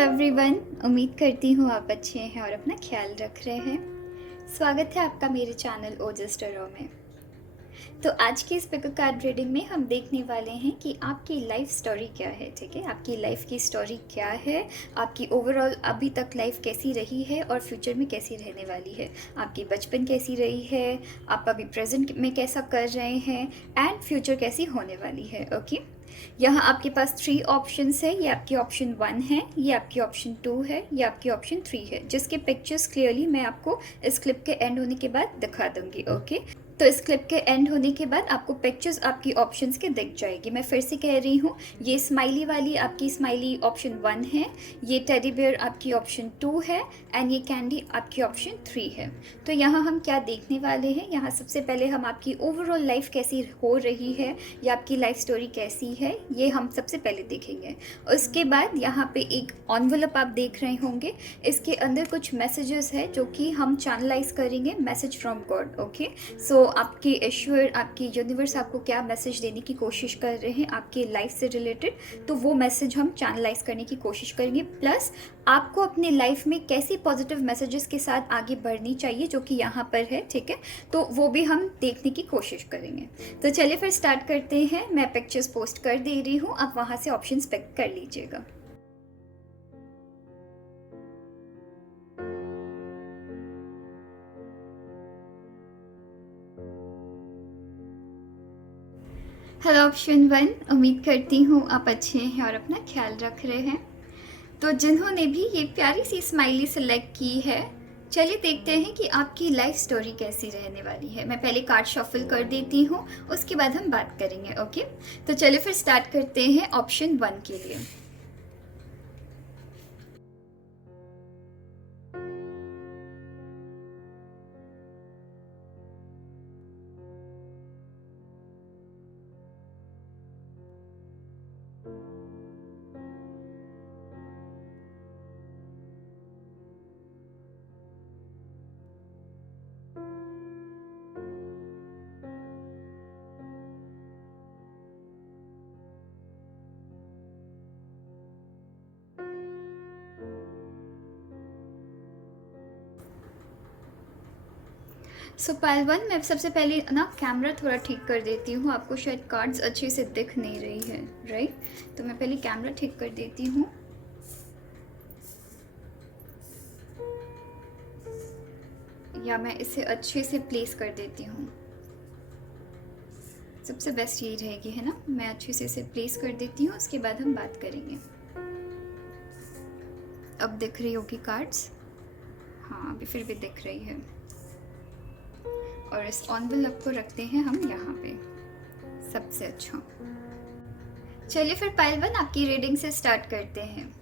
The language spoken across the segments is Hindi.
हेलो एवरीवन, उम्मीद करती हूँ आप अच्छे हैं और अपना ख्याल रख रहे हैं। स्वागत है आपका मेरे चैनल ओजस टरो में। तो आज की इस पिक कार्ड रीडिंग में हम देखने वाले हैं कि आपकी लाइफ स्टोरी क्या है। ठीक है, आपकी लाइफ की स्टोरी क्या है, आपकी ओवरऑल अभी तक लाइफ कैसी रही है और फ्यूचर में कैसी रहने वाली है, आपकी बचपन कैसी रही है, आप अभी प्रेजेंट में कैसा कर रहे हैं एंड फ्यूचर कैसी होने वाली है। ओके, यहाँ आपके पास 3 ऑप्शंस है। ये आपकी ऑप्शन 1 है, ये आपकी ऑप्शन 2 है, ये आपकी ऑप्शन 3 है, जिसके पिक्चर्स क्लियरली मैं आपको इस क्लिप के एंड होने के बाद दिखा दूंगी। ओके, तो इस क्लिप के एंड होने के बाद आपको पिक्चर्स आपकी ऑप्शंस के दिख जाएगी। मैं फिर से कह रही हूँ, ये स्माइली वाली आपकी स्माइली ऑप्शन 1 है, ये टेडी बियर आपकी ऑप्शन 2 है एंड ये कैंडी आपकी ऑप्शन 3 है। तो यहाँ हम क्या देखने वाले हैं, यहाँ सबसे पहले हम आपकी ओवरऑल लाइफ कैसी हो रही है या आपकी लाइफ स्टोरी कैसी है, ये हम सबसे पहले देखेंगे। उसके बाद यहाँ पे एक एनवेलप आप देख रहे होंगे, इसके अंदर कुछ मैसेजेस है जो कि हम चैनलाइज करेंगे, मैसेज फ्रॉम गॉड। ओके, सो आपकी ईश्वर, आपकी यूनिवर्स आपको क्या मैसेज देने की कोशिश कर रहे हैं आपकी लाइफ से रिलेटेड, तो वो मैसेज हम चैनलाइज करने की कोशिश करेंगे। प्लस आपको अपनी लाइफ में कैसी पॉजिटिव मैसेजेस के साथ आगे बढ़नी चाहिए जो कि यहाँ पर है। ठीक है, तो वो भी हम देखने की कोशिश करेंगे। तो चलिए फिर स्टार्ट करते हैं। मैं पिक्चर्स पोस्ट कर दे रही हूँ, आप वहाँ से ऑप्शंस पिक कर लीजिएगा। हेलो ऑप्शन 1, उम्मीद करती हूँ आप अच्छे हैं और अपना ख्याल रख रहे हैं। तो जिन्होंने भी ये प्यारी सी स्माइली सेलेक्ट की है, चलिए देखते हैं कि आपकी लाइफ स्टोरी कैसी रहने वाली है। मैं पहले कार्ड शफल कर देती हूँ, उसके बाद हम बात करेंगे। ओके, तो चलिए फिर स्टार्ट करते हैं ऑप्शन 1 के लिए। सो पायल 1, मैं सबसे पहले ना कैमरा थोड़ा ठीक कर देती हूँ, आपको शायद कार्ड्स अच्छे से दिख नहीं रही है, राइट? तो मैं पहले कैमरा ठीक कर देती हूँ। या मैं इसे अच्छे से प्लेस कर देती हूँ, सबसे बेस्ट यही रहेगी, है ना? मैं अच्छे से इसे प्लेस कर देती हूँ, उसके बाद हम बात करेंगे। अब दिख रही होगी कार्ड्स? हाँ, अभी फिर भी दिख रही है। और इस एनवेलप को रखते हैं हम यहाँ पे, सबसे अच्छा। चलिए फिर पायल 1 आपकी रीडिंग से स्टार्ट करते हैं।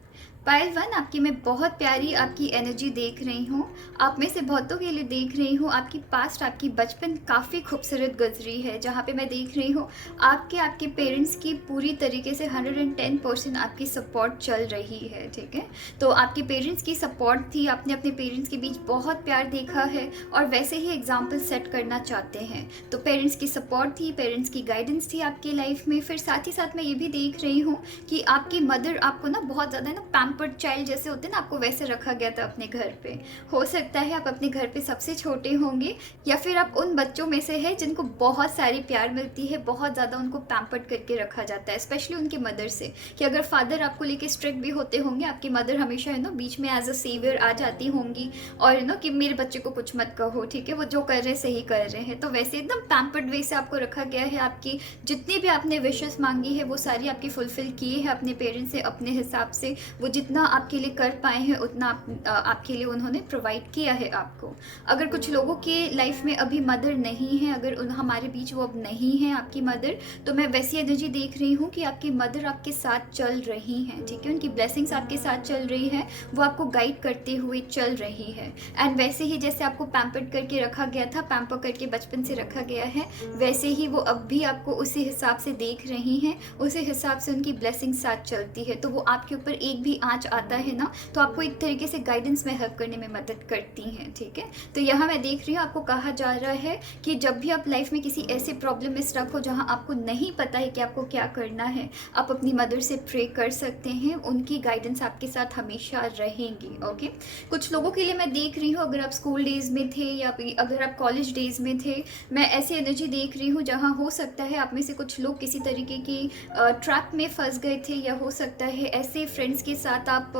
पायल 1, आपकी मैं बहुत प्यारी आपकी एनर्जी देख रही हूँ। आप में से बहुतों के लिए देख रही हूँ आपकी पास्ट, आपकी बचपन काफ़ी खूबसूरत गुजरी है, जहाँ पे मैं देख रही हूँ आपके पेरेंट्स की पूरी तरीके से 110% आपकी सपोर्ट चल रही है। ठीक है, तो आपके पेरेंट्स की सपोर्ट थी, आपने अपने पेरेंट्स के बीच बहुत प्यार देखा है और वैसे ही एग्जाम्पल सेट करना चाहते हैं। तो पेरेंट्स की सपोर्ट थी, पेरेंट्स की गाइडेंस थी आपकी लाइफ में। फिर साथ ही साथ मैं ये भी देख रही हूँ कि आपकी मदर आपको ना बहुत ज़्यादा ना पैम्पर्ड चाइल्ड जैसे होते हैं ना, आपको वैसे रखा गया था अपने घर पे। हो सकता है आप अपने घर पे सबसे छोटे होंगे, या फिर आप उन बच्चों में से है जिनको बहुत सारी प्यार मिलती है, बहुत ज़्यादा उनको पैम्पर्ड करके रखा जाता है, स्पेशली उनके मदर से। कि अगर फादर आपको लेके स्ट्रिक्ट भी होते होंगे, आपकी मदर हमेशा है ना बीच में एज अ सेवियर आ जाती होंगी और नो कि मेरे बच्चे को कुछ मत कहो, ठीक है, वो जो कर रहे हैं सही कर रहे हैं। तो वैसे एकदम पैम्पर्ड वे से आपको रखा गया है। आपकी जितनी भी आपने विशेस मांगी है वो सारी आपकी फुलफिल किए हैं अपने पेरेंट्स से अपने हिसाब से। वो जितना आपके लिए कर पाए हैं उतना आपके लिए उन्होंने प्रोवाइड किया है आपको। अगर कुछ लोगों के लाइफ में अभी मदर नहीं है, अगर हमारे बीच वो अब नहीं है आपकी मदर, तो मैं वैसी एनर्जी देख रही हूँ कि आपकी मदर आपके साथ चल रही हैं। ठीक है, उनकी ब्लेसिंग्स आपके साथ चल रही है, वो आपको गाइड करते हुए चल रही है। एंड वैसे ही जैसे आपको पैम्पर्ड करके रखा गया था, पैम्पर करके बचपन से रखा गया है, वैसे ही वो अब भी आपको उसी हिसाब से देख रही हैं, उसी हिसाब से उनकी ब्लेसिंग साथ चलती है। तो वो आपके ऊपर एक भी आँच आता है ना, तो आपको एक तरीके से गाइडेंस में हेल्प करने में मदद करती हैं, ठीक है। तो यहाँ मैं देख रही हूँ आपको कहा जा रहा है कि जब भी आप लाइफ में किसी ऐसे प्रॉब्लम में स्टक हो जहाँ आपको नहीं पता है कि आपको क्या करना है, आप अपनी मदर से प्रे कर सकते हैं, उनकी गाइडेंस आपके साथ हमेशा रहेंगी, ओके। कुछ लोगों के लिए मैं देख रही हूँ, अगर आप स्कूल डेज़ में थे या अगर आप कॉलेज डेज़ में थे, मैं ऐसी एनर्जी देख रही हूँ जहाँ हो सकता है आप में से कुछ लोग किसी तरीके की ट्रैप में फंस गए थे, या हो सकता है ऐसे फ्रेंड्स के साथ आप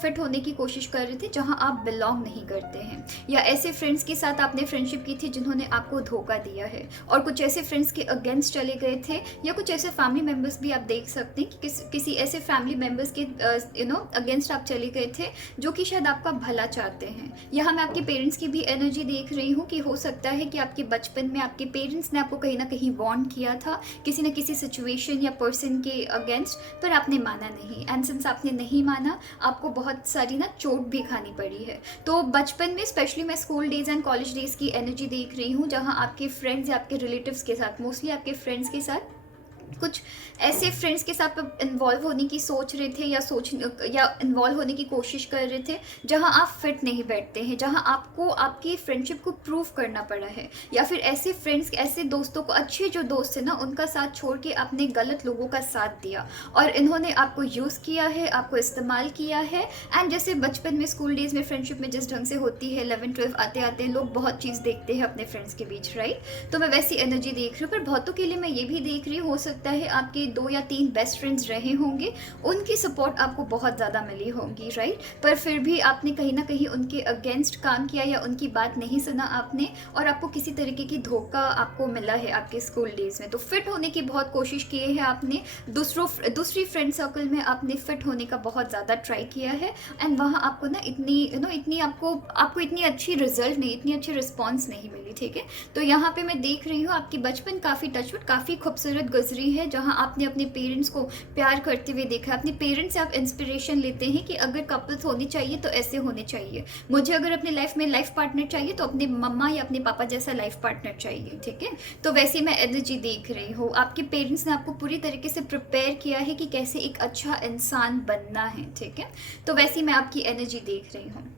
फिट होने की कोशिश कर रहे थे जहाँ आप बिलोंग नहीं करते हैं, या ऐसे फ्रेंड्स के साथ आपने फ्रेंडशिप की थी जिन्होंने आपको धोखा दिया है, और कुछ ऐसे फ्रेंड्स के अगेंस्ट चले गए थे, या कुछ ऐसे फैमिली मेम्बर्स भी आप देख सकते हैं कि किसी ऐसे फैमिली मेम्बर्स के अगेंस्ट आप चले गए थे जो कि शायद आपका भला चाहते हैं। यहाँ मैं आपके पेरेंट्स की भी एनर्जी देख रही हूँ कि हो सकता है कि आपके बचपन में आपके पेरेंट्स ने आपको कहीं ना कहीं वार्न किया था किसी न किसी सिचुएशन या पर्सन के अगेंस्ट, पर आपने माना नहीं, एंड सिंस आपने नहीं माना आपको बहुत सारी ना चोट भी खानी पड़ी है। तो बचपन में स्पेशली मैं school days and college days की एनर्जी देख रही हूँ जहाँ आपके फ्रेंड्स या आपके रिलेटिव्स के साथ, मोस्टली आपके फ्रेंड्स के साथ, कुछ ऐसे फ्रेंड्स के साथ आप इन्वॉल्व होने की सोच रहे थे या इन्वॉल्व होने की कोशिश कर रहे थे जहां आप फिट नहीं बैठते हैं, जहां आपको आपकी फ्रेंडशिप को प्रूव करना पड़ा है, या फिर ऐसे फ्रेंड्स, ऐसे दोस्तों को, अच्छे जो दोस्त थे ना, उनका साथ छोड़ के आपने गलत लोगों का साथ दिया और इन्होंने आपको यूज़ किया है, आपको इस्तेमाल किया है। एंड जैसे बचपन में स्कूल डेज में फ्रेंडशिप में जिस ढंग से होती है, 11-12 आते आते लोग बहुत चीज़ देखते हैं अपने फ्रेंड्स के बीच, राइट। तो मैं वैसी एनर्जी देख रही हूँ, पर बहुतों के लिए मैं ये भी देख रही हूँ, हो सकता है आपके 2 या 3 बेस्ट फ्रेंड्स रहे होंगे, उनकी सपोर्ट आपको बहुत ज़्यादा मिली होगी, राइट। पर फिर भी आपने कहीं ना कहीं उनके अगेंस्ट काम किया या उनकी बात नहीं सुना आपने, और आपको किसी तरीके की धोखा आपको मिला है आपके स्कूल डेज में। तो फिट होने की बहुत कोशिश की है आपने, दूसरी फ्रेंड सर्कल में आपने फिट होने का बहुत ज़्यादा ट्राई किया है, एंड वहाँ आपको ना इतनी आपको इतनी अच्छी रिजल्ट नहीं, इतनी अच्छी रिस्पॉन्स नहीं मिली, ठीक है। तो यहाँ पे मैं देख रही हूँ आपकी बचपन काफ़ी टचवुड, काफ़ी खूबसूरत गुजरी है, जहाँ आपने अपने पेरेंट्स को प्यार करते हुए देखा। अपने पेरेंट्स से आप इंस्पिरेशन लेते हैं कि अगर कपल्स होने चाहिए तो ऐसे होने चाहिए, मुझे अगर अपने लाइफ में लाइफ पार्टनर चाहिए तो अपने मम्मा या अपने पापा जैसा लाइफ पार्टनर चाहिए, ठीक है। तो वैसे मैं एनर्जी देख रही हूँ, आपके पेरेंट्स ने आपको पूरी तरीके से प्रिपेयर किया है कि कैसे एक अच्छा इंसान बनना है, ठीक है। तो वैसे मैं आपकी एनर्जी देख रही हूँ।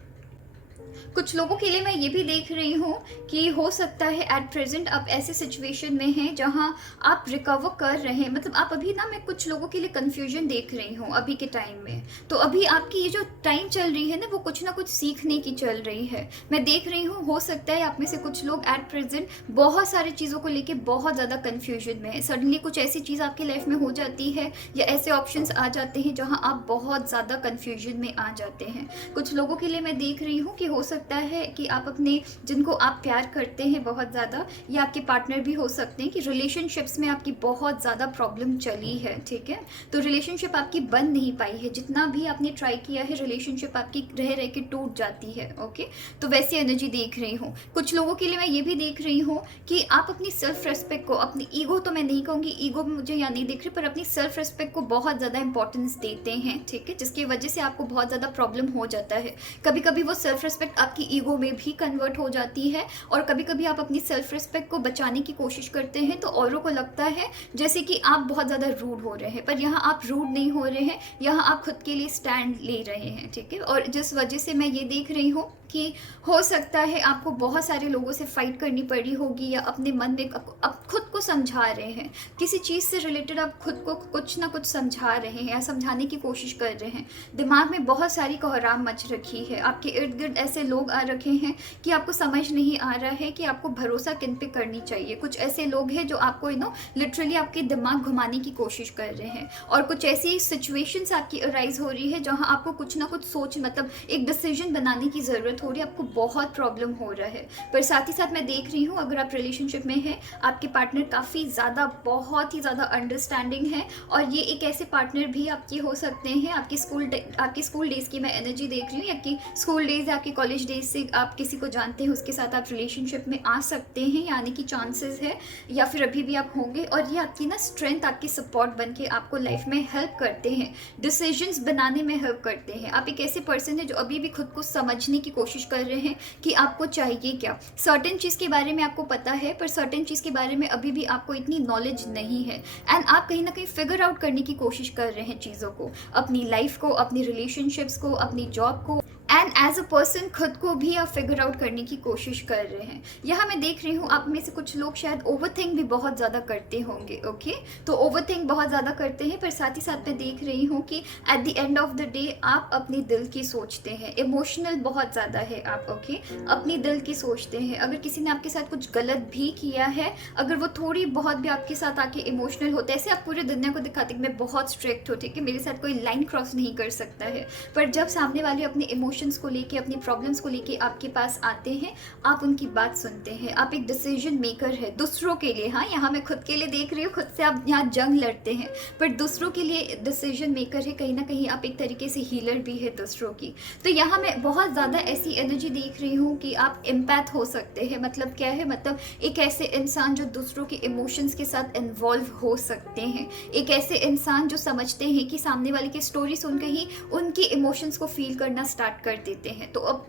कुछ लोगों के लिए मैं ये भी देख रही हूँ कि हो सकता है एट प्रेजेंट आप ऐसे सिचुएशन में हैं जहाँ आप रिकवर कर रहे हैं, मतलब आप अभी ना, मैं कुछ लोगों के लिए कन्फ्यूजन देख रही हूँ अभी के टाइम में। तो अभी आपकी ये जो टाइम चल रही है ना, वो कुछ ना कुछ सीखने की चल रही है, मैं देख रही हूँ। हो सकता है आप में से कुछ लोग एट प्रेजेंट बहुत सारी चीज़ों को लेके बहुत ज़्यादा कन्फ्यूजन में है, सडनली कुछ ऐसी चीज़ आपकी लाइफ में हो जाती है या ऐसे ऑप्शंस आ जाते हैं जहाँ आप बहुत ज़्यादा कन्फ्यूजन में आ जाते हैं। कुछ लोगों के लिए मैं देख रही हूँ कि हो सकता है कि आप अपने, जिनको आप प्यार करते हैं बहुत ज़्यादा, या आपके पार्टनर भी हो सकते हैं, कि रिलेशनशिप्स में आपकी बहुत ज़्यादा प्रॉब्लम चली है, ठीक है। तो रिलेशनशिप आपकी बन नहीं पाई है, जितना भी आपने ट्राई किया है रिलेशनशिप आपकी रह रह के टूट जाती है, ओके। तो वैसी एनर्जी देख रही हूँ। कुछ लोगों के लिए मैं ये भी देख रही हूँ कि आप अपनी सेल्फ रेस्पेक्ट को, अपनी ईगो तो मैं नहीं कहूँगी, ईगो मुझे यहाँ नहीं दिख रही, पर अपनी सेल्फ रेस्पेक्ट को बहुत ज़्यादा इंपॉर्टेंस देते हैं, ठीक है, जिसकी वजह से आपको बहुत ज़्यादा प्रॉब्लम हो जाता है। कभी कभी वो सेल्फ रेस्पेक्ट आपकी ईगो में भी कन्वर्ट हो जाती है, और कभी कभी आप अपनी सेल्फ रिस्पेक्ट को बचाने की कोशिश करते हैं तो औरों को लगता है जैसे कि आप बहुत ज़्यादा रूड हो रहे हैं, पर यहाँ आप रूड नहीं हो रहे हैं, यहाँ आप खुद के लिए स्टैंड ले रहे हैं, ठीक है। और जिस वजह से मैं ये देख रही हूँ कि हो सकता है आपको बहुत सारे लोगों से फाइट करनी पड़ी होगी, या अपने मन में आप खुद को समझा रहे हैं, किसी चीज़ से रिलेटेड आप खुद को कुछ ना कुछ समझा रहे हैं या समझाने की कोशिश कर रहे हैं। दिमाग में बहुत सारी कोहराम मच रखी है, आपके इर्द गिर्द ऐसे लोग आ रखे हैं कि आपको समझ नहीं आ रहा है कि आपको भरोसा किन पे करनी चाहिए। कुछ ऐसे लोग हैं जो आपको लिटरली आपके दिमाग घुमाने की कोशिश कर रहे हैं, और कुछ ऐसी सिचुएशंस आपकी अराइज हो रही है जहां आपको कुछ ना कुछ सोच, मतलब एक डिसीजन बनाने की ज़रूरत हो रही है, आपको बहुत प्रॉब्लम हो रहा है। पर साथ ही साथ मैं देख रही हूँ अगर आप रिलेशनशिप में हैं, आपके पार्टनर काफ़ी ज़्यादा, बहुत ही ज़्यादा अंडरस्टैंडिंग है, और ये एक ऐसे पार्टनर भी आपके हो सकते हैं। आपकी स्कूल डेज़ की मैं एनर्जी देख रही हूँ, या कि स्कूल डेज़ या आपकी कॉलेज डेज से आप किसी को जानते हैं, उसके साथ आप रिलेशनशिप में आ सकते हैं, यानी कि चांसेस है, या फिर अभी भी आप होंगे। और ये आपकी ना स्ट्रेंथ, आपकी सपोर्ट बन के आपको लाइफ में हेल्प करते हैं, डिसीजंस बनाने में हेल्प करते हैं। आप एक ऐसे पर्सन है जो अभी भी खुद को समझने की कोशिश कर रहे हैं कि आपको चाहिए क्या। सर्टेन चीज़ के बारे में आपको पता है, पर सर्टेन चीज़ के बारे में अभी भी आपको इतनी नॉलेज नहीं है, एंड आप कहीं ना कहीं फिगर आउट करने की कोशिश कर रहे हैं चीज़ों को, अपनी लाइफ को, अपनी रिलेशनशिप्स को, अपनी जॉब को, एंड एज अ पर्सन खुद को भी आप फिगर आउट करने की कोशिश कर रहे हैं। यहाँ मैं देख रही हूँ आप में से कुछ लोग शायद ओवरथिंक भी बहुत ज़्यादा करते होंगे। ओके, तो ओवरथिंक बहुत ज़्यादा करते हैं, पर साथ ही साथ मैं देख रही हूँ कि at the end of the day आप अपने दिल की सोचते हैं, इमोशनल बहुत ज़्यादा है आप। ओके, अपनी दिल की सोचते हैं। अगर किसी ने आपके साथ कुछ गलत भी किया है, अगर वो थोड़ी बहुत भी आपके साथ आके इमोशनल होता है, ऐसे आप पूरी दुनिया को दिखाते कि मैं बहुत स्ट्रिक्ट हूँ, ठीक है, मेरे साथ कोई लाइन क्रॉस नहीं कर सकता है, पर जब सामने वाले अपने इमोशंस को लेके, अपनी प्रॉब्लम्स को लेके आपके पास आते हैं, आप उनकी बात सुनते हैं। आप एक डिसीजन मेकर है दूसरों के लिए। हाँ, यहाँ मैं खुद के लिए देख रही हूँ, खुद से आप यहाँ जंग लड़ते हैं, पर दूसरों के लिए डिसीजन मेकर है। कहीं ना कहीं आप एक तरीके से हीलर भी है दूसरों की। तो यहाँ मैं बहुत ज़्यादा ऐसी एनर्जी देख रही हूँ कि आप एम्पैथ हो सकते हैं। मतलब क्या है, मतलब एक ऐसे इंसान जो दूसरों के इमोशंस के साथ इन्वॉल्व हो सकते हैं, एक ऐसे इंसान जो समझते हैं कि सामने वाले की स्टोरी सुनकर ही उनके इमोशंस को फील करना स्टार्ट कर देते हैं। तो अब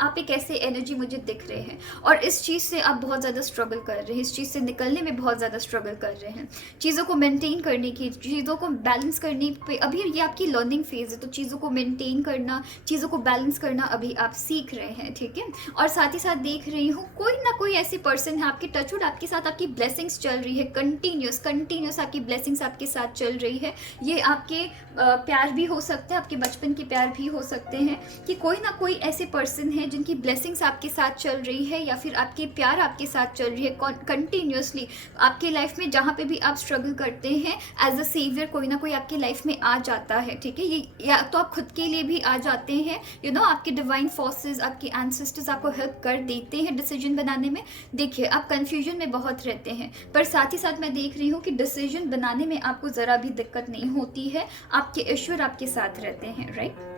आप एक ऐसे एनर्जी मुझे दिख रहे हैं, और इस चीज़ से आप बहुत ज़्यादा स्ट्रगल कर रहे हैं, इस चीज़ से निकलने में बहुत ज़्यादा स्ट्रगल कर रहे हैं, चीज़ों को मेंटेन करने की, चीज़ों को बैलेंस करने पे। अभी ये आपकी लर्निंग फेज है, तो चीज़ों को मेंटेन करना, चीज़ों को बैलेंस करना अभी आप सीख रहे हैं, ठीक है। और साथ ही साथ देख रही हूँ कोई ना कोई ऐसी पर्सन है आपके टचवुड, आपके साथ आपकी ब्लेसिंग्स चल रही है, कंटिन्यूस आपकी ब्लेसिंग्स आपके साथ चल रही है। ये आपके प्यार भी हो सकता है, आपके बचपन के प्यार भी हो सकते हैं, कि कोई ना कोई ऐसे पर्सन है जिनकी ब्लेसिंग्स आपके साथ चल रही है, या फिर आपके प्यार आपके साथ चल रही है कंटिन्यूसली आपके लाइफ में। जहाँ पे भी आप स्ट्रगल करते हैं, एज अ सेवियर कोई ना कोई आपकी लाइफ में आ जाता है, ठीक है। ये या तो आप खुद के लिए भी आ जाते हैं, आपके डिवाइन फोर्सेस, आपके एंसेस्टर्स आपको हेल्प कर देते हैं डिसीजन बनाने में। देखिए, आप कंफ्यूजन में बहुत रहते हैं, पर साथ ही साथ मैं देख रही हूँ कि डिसीजन बनाने में आपको ज़रा भी दिक्कत नहीं होती है। आपके ईश्वर आपके साथ रहते हैं, राइट।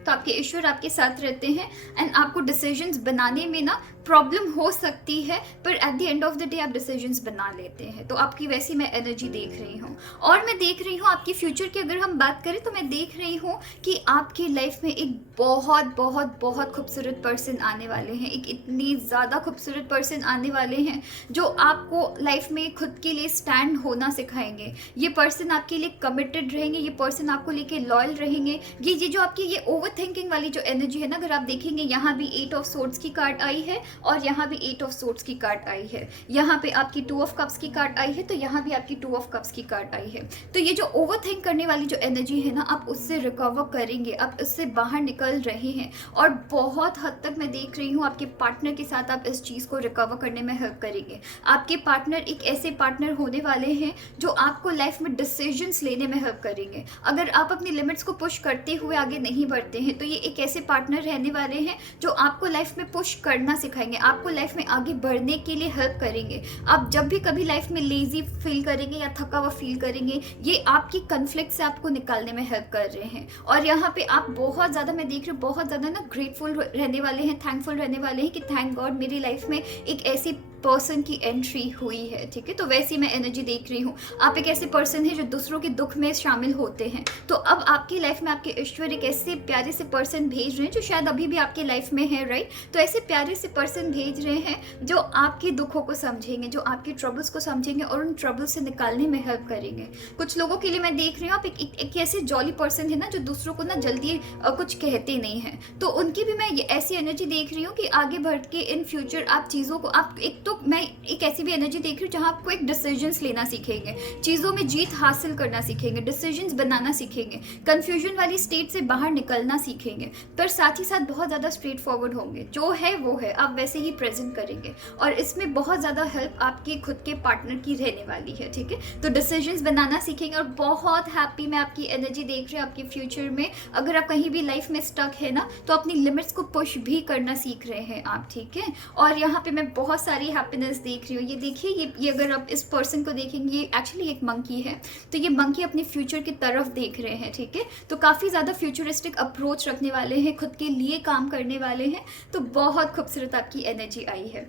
तो आपके ईश्वर आपके साथ रहते हैं, एंड आपको डिसीजंस बनाने में ना प्रॉब्लम हो सकती है, पर at the end of the day आप डिसीजंस बना लेते हैं। तो आपकी वैसी मैं एनर्जी देख रही हूँ। और मैं देख रही हूँ आपकी फ्यूचर की अगर हम बात करें, तो मैं देख रही हूँ कि आपकी लाइफ में एक बहुत बहुत बहुत खूबसूरत पर्सन आने वाले हैं, एक इतनी ज़्यादा खूबसूरत पर्सन आने वाले हैं जो आपको लाइफ में खुद के लिए स्टैंड होना सिखाएंगे। ये पर्सन आपके लिए कमिटेड रहेंगे, ये पर्सन आपको लेके लॉयल रहेंगे। ये जो आपकी ये ओवर थिंकिंग वाली जो एनर्जी है ना, अगर आप देखेंगे यहाँ भी 8 ऑफ सोर्ड्स की कार्ड आई है, और यहाँ भी 8 ऑफ सोर्ड्स की कार्ड आई है। यहाँ पे आपकी 2 ऑफ कप्स की कार्ड आई है, तो यहाँ भी आपकी 2 ऑफ कप्स की कार्ड आई है। तो ये जो ओवर थिंक करने वाली जो एनर्जी है ना, आप उससे रिकवर करेंगे, आप उससे बाहर निकल रहे हैं। और बहुत हद तक मैं देख रही हूँ आपके पार्टनर के साथ आप इस चीज़ को रिकवर करने में हेल्प करेंगे। आपके पार्टनर एक ऐसे पार्टनर होने वाले हैं जो आपको लाइफ में डिसीजंस लेने में हेल्प करेंगे। अगर आप अपनी लिमिट्स को पुश करते हुए आगे नहीं बढ़ते हैं, तो ये एक ऐसे पार्टनर रहने वाले हैं जो आपको लाइफ में पुश करना सिखाएंगे, आपको लाइफ में आगे बढ़ने के लिए हेल्प करेंगे। आप जब भी कभी लाइफ में लेजी फील करेंगे या थका हुआ फील करेंगे, ये आपकी कन्फ्लिक्ट से आपको निकालने में हेल्प कर रहे हैं। और यहाँ पे आप बहुत ज़्यादा, मैं देख रही हूँ, बहुत ज़्यादा ना ग्रेटफुल रहने वाले हैं, थैंकफुल रहने वाले हैं कि थैंक गॉड मेरी लाइफ में एक ऐसी पर्सन की एंट्री हुई है, ठीक है। तो वैसी मैं एनर्जी देख रही हूँ। आप एक ऐसे पर्सन है जो दूसरों के दुख में शामिल होते हैं। तो अब आपकी लाइफ में आपके ईश्वर एक ऐसे प्यारे से पर्सन भेज रहे हैं जो शायद अभी भी आपके लाइफ में है, राइट। तो ऐसे प्यारे से पर्सन भेज रहे हैं जो आपके दुखों को समझेंगे, जो आपके ट्रबल्स को समझेंगे और उन ट्रबल्स से निकालने में हेल्प करेंगे। कुछ लोगों के लिए मैं देख रही हूँ आप एक ऐसे जॉली पर्सन है ना जो दूसरों को ना जल्दी कुछ कहते नहीं हैं। तो उनकी भी मैं ऐसी एनर्जी देख रही हूँ कि आगे बढ़ के इन फ्यूचर आप चीज़ों को, आप एक तो मैं एक ऐसी भी एनर्जी देख रही हूँ जहाँ आपको एक डिसीजंस लेना सीखेंगे, चीज़ों में जीत हासिल करना सीखेंगे, डिसीजंस बनाना सीखेंगे, कंफ्यूजन वाली स्टेट से बाहर निकलना सीखेंगे। पर साथ ही साथ बहुत ज़्यादा स्ट्रेट फॉरवर्ड होंगे, जो है वो है, आप वैसे ही प्रेजेंट करेंगे। और इसमें बहुत ज़्यादा हेल्प आपके खुद के पार्टनर की रहने वाली है, ठीक है। तो डिसीजंस बनाना सीखेंगे और बहुत हैप्पी मैं आपकी एनर्जी देख रही हूँ आपके फ्यूचर में। अगर आप कहीं भी लाइफ में स्टक है ना, तो अपनी लिमिट्स को पुश भी करना सीख रहे हैं आप, ठीक है। और यहाँ पे मैं बहुत सारी हैप्पीनेस देख रही हो, ये देखिए, ये अगर आप इस पर्सन को देखेंगे, ये एक्चुअली एक मंकी है, तो ये मंकी अपने फ्यूचर की तरफ देख रहे हैं, ठीक है। तो काफ़ी ज़्यादा फ्यूचरिस्टिक अप्रोच रखने वाले हैं, खुद के लिए काम करने वाले हैं, तो बहुत खूबसूरत आपकी एनर्जी आई है।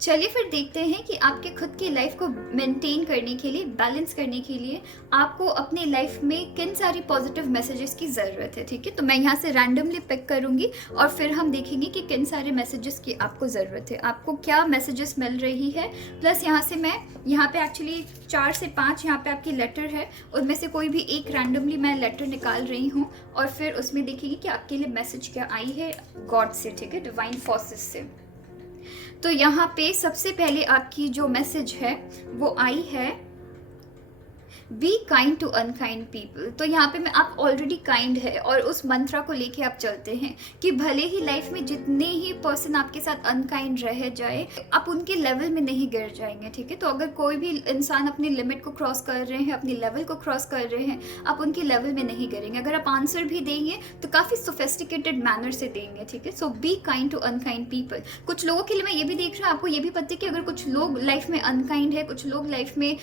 चलिए फिर देखते हैं कि आपके खुद की लाइफ को मेंटेन करने के लिए, बैलेंस करने के लिए आपको अपनी लाइफ में किन सारी पॉजिटिव मैसेजेस की ज़रूरत है, ठीक है। तो मैं यहाँ से रैंडमली पिक करूँगी और फिर हम देखेंगे कि किन सारे मैसेजेस की आपको ज़रूरत है, आपको क्या मैसेजेस मिल रही है। प्लस यहाँ से मैं यहाँ पे एक्चुअली 4 से 5 यहाँ पे आपकी लेटर है, उनमें से कोई भी एक रैंडमली मैं लेटर निकाल रही हूँ और फिर उसमें देखेंगे कि आपके लिए मैसेज क्या आई है गॉड से, ठीक है, डिवाइन फोर्सेस से। तो यहाँ पे सबसे पहले आपकी जो मैसेज है वो आई है, be kind to unkind people. तो यहाँ पे मैं, आप ऑलरेडी काइंड है और उस मंत्रा को लेके आप चलते हैं कि भले ही लाइफ में जितने ही पर्सन आपके साथ अनकाइंड रह जाए, आप उनके लेवल में नहीं गिर जाएंगे, ठीक है। तो अगर कोई भी इंसान अपनी लिमिट को क्रॉस कर रहे हैं, अपनी लेवल को क्रॉस कर रहे हैं, आप उनके लेवल में नहीं गिरेंगे। अगर आप आंसर भी देंगे तो काफ़ी सोफिस्टिकेटेड मैनर से देंगे, ठीक है। So be kind to unkind people. कुछ लोगों के लिए मैं ये भी देख रहा हूँ, आपको ये भी पता है कि अगर कुछ लोग लाइफ में अनकाइंड है, कुछ लोग लाइफ में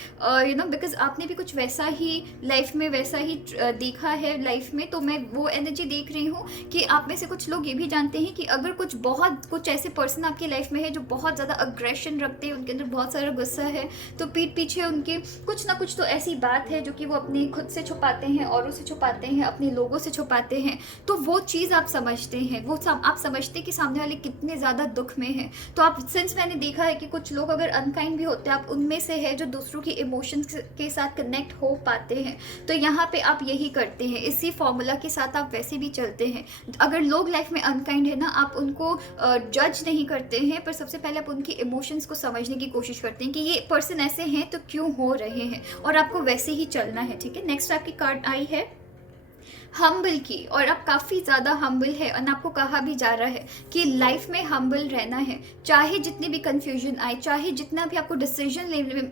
बिकॉज आपने भी कुछ वैसा ही लाइफ में वैसा ही देखा है लाइफ में, तो मैं वो एनर्जी देख रही हूँ कि आप में से कुछ लोग ये भी जानते हैं कि अगर कुछ ऐसे पर्सन आपकी लाइफ में है जो बहुत ज़्यादा अग्रेशन रखते हैं, उनके अंदर बहुत सारा गुस्सा है, तो पीठ पीछे उनके कुछ ना कुछ तो ऐसी बात है जो कि वो अपने खुद से छुपाते हैं, औरों से छुपाते हैं, अपने लोगों से छुपाते हैं। तो वो चीज़ आप समझते हैं, आप समझते हैं कि सामने वाले कितने ज़्यादा दुख में है। तो आप, सिंस मैंने देखा है कि कुछ लोग अगर अनकाइंड भी होते हैं, आप उनमें से है जो दूसरों की इमोशंस के साथ कनेक्ट हो पाते हैं। तो यहाँ पे आप यही करते हैं, इसी फॉर्मूला के साथ आप वैसे भी चलते हैं। अगर लोग लाइफ में अनकाइंड है ना, आप उनको जज नहीं करते हैं, पर सबसे पहले आप उनकी इमोशंस को समझने की कोशिश करते हैं कि ये पर्सन ऐसे हैं तो क्यों हो रहे हैं, और आपको वैसे ही चलना है, ठीक है। नेक्स्ट आपकी कार्ड आई है हम्बल की, और आप काफ़ी ज़्यादा हम्बल है, और आपको कहा भी जा रहा है कि लाइफ में हम्बल रहना है, चाहे जितनी भी कंफ्यूजन आए, चाहे जितना भी आपको डिसीजन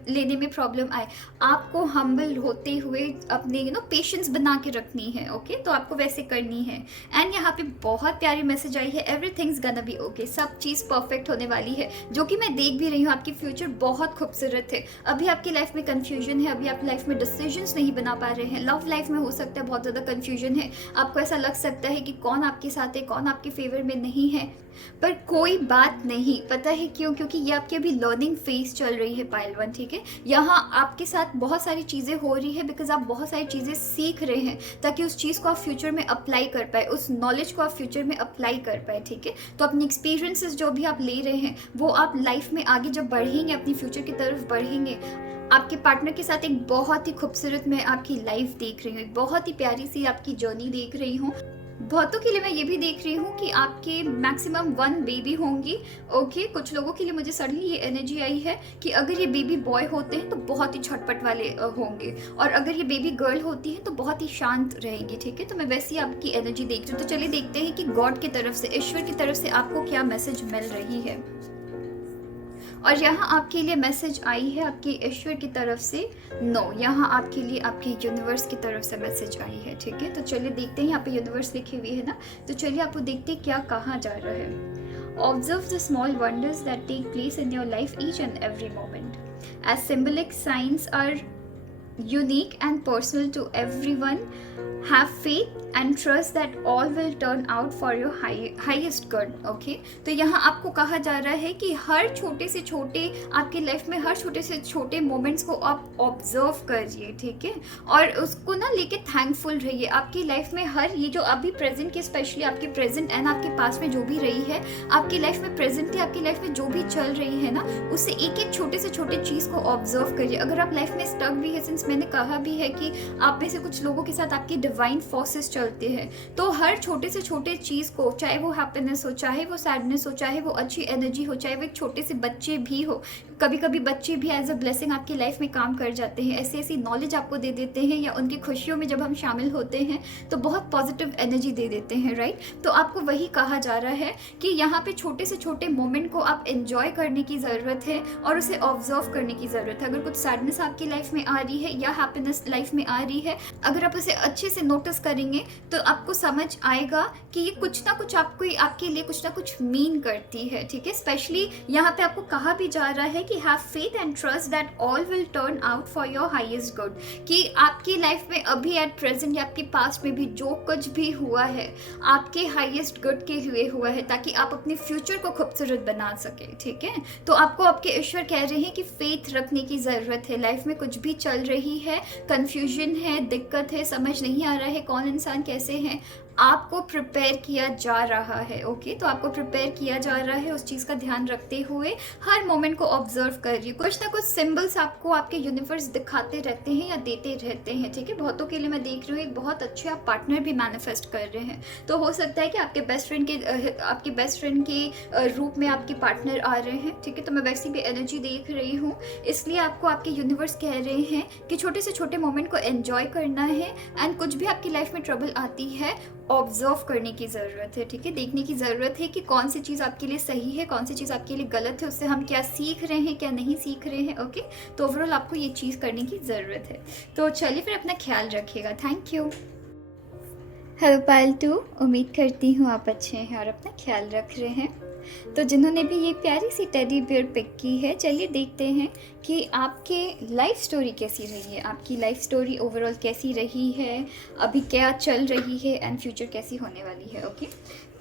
लेने में प्रॉब्लम आए, आपको हम्बल होते हुए अपने पेशेंस बना के रखनी है, ओके। तो आपको वैसे करनी है। एंड यहाँ पे बहुत प्यारी मैसेज आई है, एवरीथिंग्स गना बी ओके, सब चीज़ परफेक्ट होने वाली है, जो कि मैं देख भी रही हूँ। आपकी फ्यूचर बहुत खूबसूरत है। अभी आपकी लाइफ में कन्फ्यूजन है, अभी आप लाइफ में डिसीजंस नहीं बना पा रहे हैं, लव लाइफ में हो सकता है बहुत ज़्यादा कन्फ्यूजन है, आपको ऐसा लग सकता है कि कौन आपके साथ है, कौन आपके फेवर में नहीं है, पर कोई बात नहीं। पता है क्यों? क्योंकि ये आपकी अभी लर्निंग फेज चल रही है पाइल 1, ठीक है। यहाँ आपके साथ बहुत सारी चीज़ें हो रही है, बिकॉज आप बहुत सारी चीज़ें सीख रहे हैं, ताकि उस चीज़ को आप फ्यूचर में अप्लाई कर पाए, उस नॉलेज को आप फ्यूचर में अप्लाई कर पाए, ठीक है। तो अपनी एक्सपीरियंसेस जो भी आप ले रहे हैं, वो आप लाइफ में आगे जब बढ़ेंगे, अपनी फ्यूचर की तरफ बढ़ेंगे, आपके पार्टनर के साथ एक बहुत ही खूबसूरत मैं आपकी लाइफ देख रही हूँ, एक बहुत ही प्यारी सी आपकी जर्नी देख रही हूँ। बहुतों के लिए मैं ये भी देख रही हूँ कि आपके मैक्सिमम 1 बेबी होंगी, ओके। कुछ लोगों के लिए मुझे सडनली ये एनर्जी आई है कि अगर ये बेबी बॉय होते हैं तो बहुत ही छटपट वाले होंगे, और अगर ये बेबी गर्ल होती है तो बहुत ही शांत रहेंगी, ठीक है। तो मैं वैसी आपकी एनर्जी देख रही हूँ। तो चलिए देखते हैं कि गॉड की तरफ से, ईश्वर की तरफ से आपको क्या मैसेज मिल रही है। और यहाँ आपके लिए मैसेज आई है आपके ईश्वर की तरफ से नो, यहाँ आपके लिए आपके यूनिवर्स की तरफ से मैसेज आई है, ठीक है। तो चलिए देखते हैं, यहाँ पे यूनिवर्स लिखी हुई है ना, तो चलिए आपको देखते हैं क्या कहा जा रहा है। Observe the small wonders that take place in your life each and every moment, as symbolic science are unique and personal to everyone. Have faith and trust that all will turn out for your highest good, okay। तो यहाँ आपको कहा जा रहा है कि हर छोटे से छोटे आपकी लाइफ में हर छोटे से छोटे मोमेंट्स को आप ऑब्जर्व करिए, ठीक है, और उसको ना लेके थैंकफुल रहिए। आपकी लाइफ में हर ये जो अभी प्रेजेंट की, स्पेशली आपके प्रेजेंट एंड आपके पास में जो भी रही है, आपकी लाइफ में प्रेजेंटली आपकी लाइफ में जो भी चल रही है ना, उससे एक एक छोटे से छोटे चीज़ को ऑब्जर्व करिए। अगर आप लाइफ में स्टक भी है, सिंस मैंने कहा भी है कि आप में से कुछ लोगों के साथ आपकी डिवाइन फोर्सेस चलते हैं, तो हर छोटे से छोटे चीज़ को, चाहे वो हैप्पीनेस हो, चाहे वो सैडनेस हो, चाहे वो अच्छी एनर्जी हो, चाहे वो एक छोटे से बच्चे भी हो, कभी कभी बच्चे भी एज अ ब्लेसिंग आपकी लाइफ में काम कर जाते हैं, ऐसी ऐसी नॉलेज आपको दे देते हैं, या उनकी खुशियों में जब हम शामिल होते हैं तो बहुत पॉजिटिव एनर्जी दे देते हैं, राइट। तो आपको वही कहा जा रहा है कि यहाँ पे छोटे से छोटे मोमेंट को आप एंजॉय करने की ज़रूरत है और उसे ऑब्जर्व करने की ज़रूरत है। अगर कुछ सैडनेस आपकी लाइफ में आ रही है या हैप्पीनेस लाइफ में आ रही है, अगर आप उसे अच्छे से नोटिस करेंगे तो आपको समझ आएगा कि ये कुछ ना कुछ आपके लिए कुछ ना कुछ मीन करती है, ठीक है। स्पेशली यहाँ पे आपको कहा भी जा रहा है कि have faith and trust that all will turn out for your highest good, कि आपकी लाइफ में अभी एट प्रेजेंट या आपके पास्ट में भी जो कुछ भी हुआ है आपके हाईएस्ट गुड के लिए हुआ है, ताकि आप अपने फ्यूचर को खूबसूरत बना सके, ठीक है। तो आपको आपके ईश्वर कह रहे हैं कि फेथ रखने की ज़रूरत है। लाइफ में कुछ भी चल रही है, कंफ्यूजन है, दिक्कत है, समझ नहीं आ रहा है कौन इंसान कैसे है, आपको प्रिपेयर किया जा रहा है, ओके। तो आपको प्रिपेयर किया जा रहा है, उस चीज़ का ध्यान रखते हुए हर मोमेंट को ऑब्जर्व करिए। कुछ ना कुछ सिंबल्स आपको आपके यूनिवर्स दिखाते रहते हैं या देते रहते हैं, ठीक है। बहुतों के लिए मैं देख रही हूँ एक बहुत अच्छे आप पार्टनर भी मैनिफेस्ट कर रहे हैं, तो हो सकता है कि आपके बेस्ट फ्रेंड के रूप में आपके पार्टनर आ रहे हैं, ठीक है। तो मैं वैसी भी एनर्जी देख रही हूँ, इसलिए आपको आपके यूनिवर्स कह रहे हैं कि छोटे से छोटे मोमेंट को एंजॉय करना है, एंड कुछ भी आपकी लाइफ में ट्रबल आती है ऑब्जर्व करने की ज़रूरत है, ठीक है। देखने की ज़रूरत है कि कौन सी चीज़ आपके लिए सही है, कौन सी चीज़ आपके लिए गलत है, उससे हम क्या सीख रहे हैं, क्या नहीं सीख रहे हैं, ओके। तो ओवरऑल आपको ये चीज़ करने की ज़रूरत है। तो चलिए फिर अपना ख्याल रखिएगा। Thank you. हेलो पालतू, उम्मीद करती हूँ आप अच्छे हैं और अपना ख्याल रख रहे हैं। तो जिन्होंने भी ये प्यारी सी टेडी बियर पिक की है, चलिए देखते हैं कि आपके लाइफ स्टोरी कैसी रही है, आपकी लाइफ स्टोरी ओवरऑल कैसी रही है, अभी क्या चल रही है, एंड फ्यूचर कैसी होने वाली है, ओके।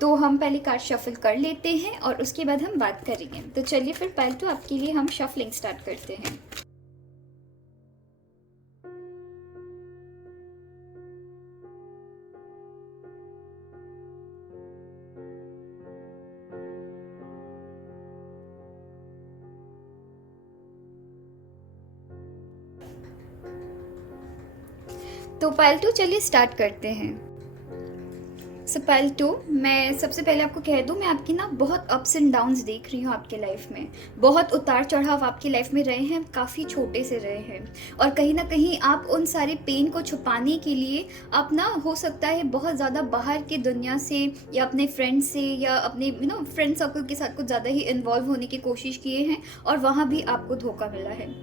तो हम पहले कार्ड शफल कर लेते हैं और उसके बाद हम बात करेंगे। तो चलिए फिर पालतू आपके लिए हम शफलिंग स्टार्ट करते हैं। तो पालतू चलिए स्टार्ट करते हैं। सो पालतू, मैं सबसे पहले आपको कह दूं, मैं आपकी ना बहुत अप्स एंड डाउन्स देख रही हूँ आपके लाइफ में। बहुत उतार चढ़ाव आपकी लाइफ में रहे हैं, काफ़ी छोटे से रहे हैं, और कहीं ना कहीं आप उन सारे पेन को छुपाने के लिए आप ना हो सकता है बहुत ज़्यादा बाहर की दुनिया से या अपने फ्रेंड से या अपने फ्रेंड सर्कल के साथ कुछ ज़्यादा ही इन्वॉल्व होने की कोशिश किए हैं, और वहाँ भी आपको धोखा मिला है।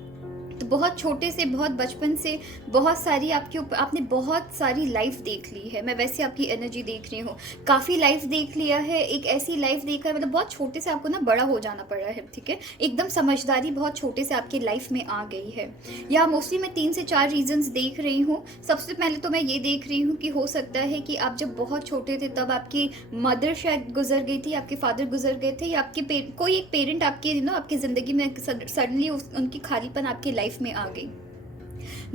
तो बहुत छोटे से, बहुत बचपन से बहुत सारी आपने बहुत सारी लाइफ देख ली है। मैं वैसे आपकी एनर्जी देख रही हूँ, काफ़ी लाइफ देख लिया है। एक ऐसी लाइफ देखकर मतलब बहुत छोटे से आपको ना बड़ा हो जाना पड़ा है, ठीक है। एकदम समझदारी बहुत छोटे से आपकी लाइफ में आ गई है। या मोस्टली मैं 3 से 4 रीजंस देख रही हूँ। सबसे पहले तो मैं ये देख रही हूँ कि हो सकता है कि आप जब बहुत छोटे थे तब आपकी मदर शायद गुजर गई थी, आपके फादर गुजर गए थे, या आपके कोई एक पेरेंट आपके आपकी ज़िंदगी में सडनली उनकी खालीपन आपकी लाइफ में आ गई।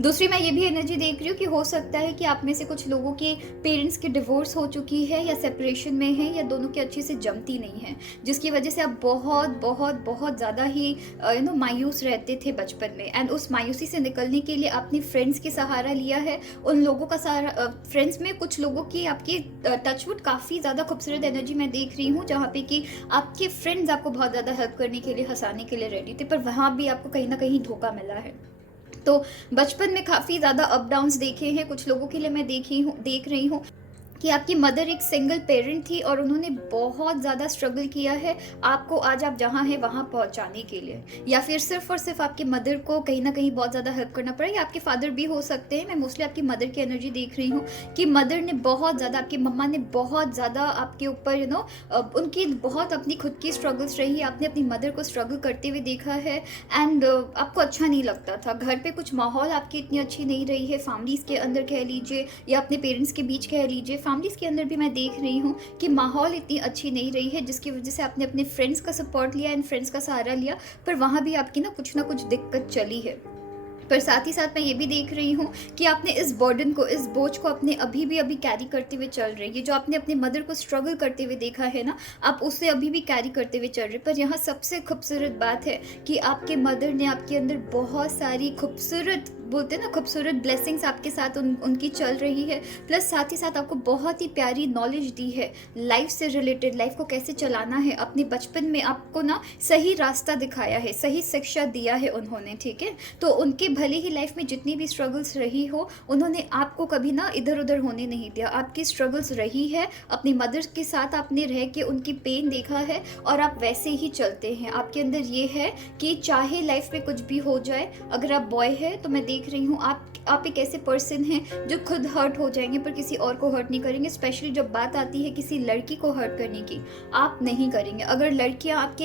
दूसरी मैं ये भी एनर्जी देख रही हूँ कि हो सकता है कि आप में से कुछ लोगों के पेरेंट्स की डिवोर्स हो चुकी है, या सेपरेशन में है, या दोनों की अच्छे से जमती नहीं है, जिसकी वजह से आप बहुत बहुत बहुत ज़्यादा ही मायूस रहते थे बचपन में। एंड उस मायूसी से निकलने के लिए आपने फ्रेंड्स की सहारा लिया है, उन लोगों का सहारा। फ्रेंड्स में कुछ लोगों की आपकी टचवुड काफ़ी ज़्यादा खूबसूरत एनर्जी मैं देख रही हूँ, जहाँ पे कि आपके फ्रेंड्स आपको बहुत ज़्यादा हेल्प करने के लिए, हंसाने के लिए रेडी थे, पर वहाँ भी आपको कहीं ना कहीं धोखा मिला है। तो बचपन में काफ़ी ज़्यादा अप डाउन्स देखे हैं कुछ लोगों के लिए। मैं देख रही हूँ कि आपकी मदर एक सिंगल पेरेंट थी और उन्होंने बहुत ज़्यादा स्ट्रगल किया है आपको आज आप जहाँ हैं वहाँ पहुँचाने के लिए, या फिर सिर्फ और सिर्फ आपकी मदर को कहीं ना कहीं बहुत ज़्यादा हेल्प करना पड़ा, या आपके फादर भी हो सकते हैं। मैं मोस्टली आपकी मदर की एनर्जी देख रही हूँ कि मदर ने बहुत ज़्यादा, आपकी मम्मा ने बहुत ज़्यादा आपके ऊपर उनकी बहुत अपनी खुद की स्ट्रगल्स रही, आपने अपनी मदर को स्ट्रगल करते हुए देखा है, एंड आपको अच्छा नहीं लगता था। घर पर कुछ माहौल आपकी इतनी अच्छी नहीं रही है, फैमिलीज़ के अंदर कह लीजिए या अपने पेरेंट्स के बीच कह लीजिए, फैमिलीज़ के अंदर भी मैं देख रही हूँ कि माहौल इतनी अच्छी नहीं रही है, जिसकी वजह से आपने अपने फ्रेंड्स का सपोर्ट लिया एंड फ्रेंड्स का सहारा लिया, पर वहाँ भी आपकी ना कुछ दिक्कत चली है। पर साथ ही साथ मैं ये भी देख रही हूँ कि आपने इस बर्डन को, इस बोझ को अपने अभी कैरी करते हुए चल रही है। जो आपने अपने मदर को स्ट्रगल करते हुए देखा है ना, आप उसे अभी भी कैरी करते हुए चल रहे। पर यहाँ सबसे खूबसूरत बात है कि आपके मदर ने आपके अंदर बहुत सारी खूबसूरत, बोलते हैं ना, खूबसूरत ब्लेसिंग्स आपके साथ उनकी चल रही है। प्लस साथ ही साथ आपको बहुत ही प्यारी नॉलेज दी है लाइफ से रिलेटेड, लाइफ को कैसे चलाना है। अपने बचपन में आपको ना सही रास्ता दिखाया है, सही शिक्षा दिया है उन्होंने, ठीक है। तो उनके भले ही लाइफ में जितनी भी स्ट्रगल्स रही हो, उन्होंने आपको कभी ना इधर उधर होने नहीं दिया। आपकी स्ट्रगल्स रही है, अपनी मदर के साथ आपने रह के उनकी पेन देखा है और आप वैसे ही चलते हैं। आपके अंदर ये है कि चाहे लाइफ में कुछ भी हो जाए, अगर आप बॉय है तो मैं देख रही हूँ आप एक ऐसे पर्सन हैं जो खुद हर्ट हो जाएंगे पर किसी और को हर्ट नहीं करेंगे। स्पेशली जब बात आती है किसी लड़की को हर्ट करने की, आप नहीं करेंगे। अगर लड़कियां आपके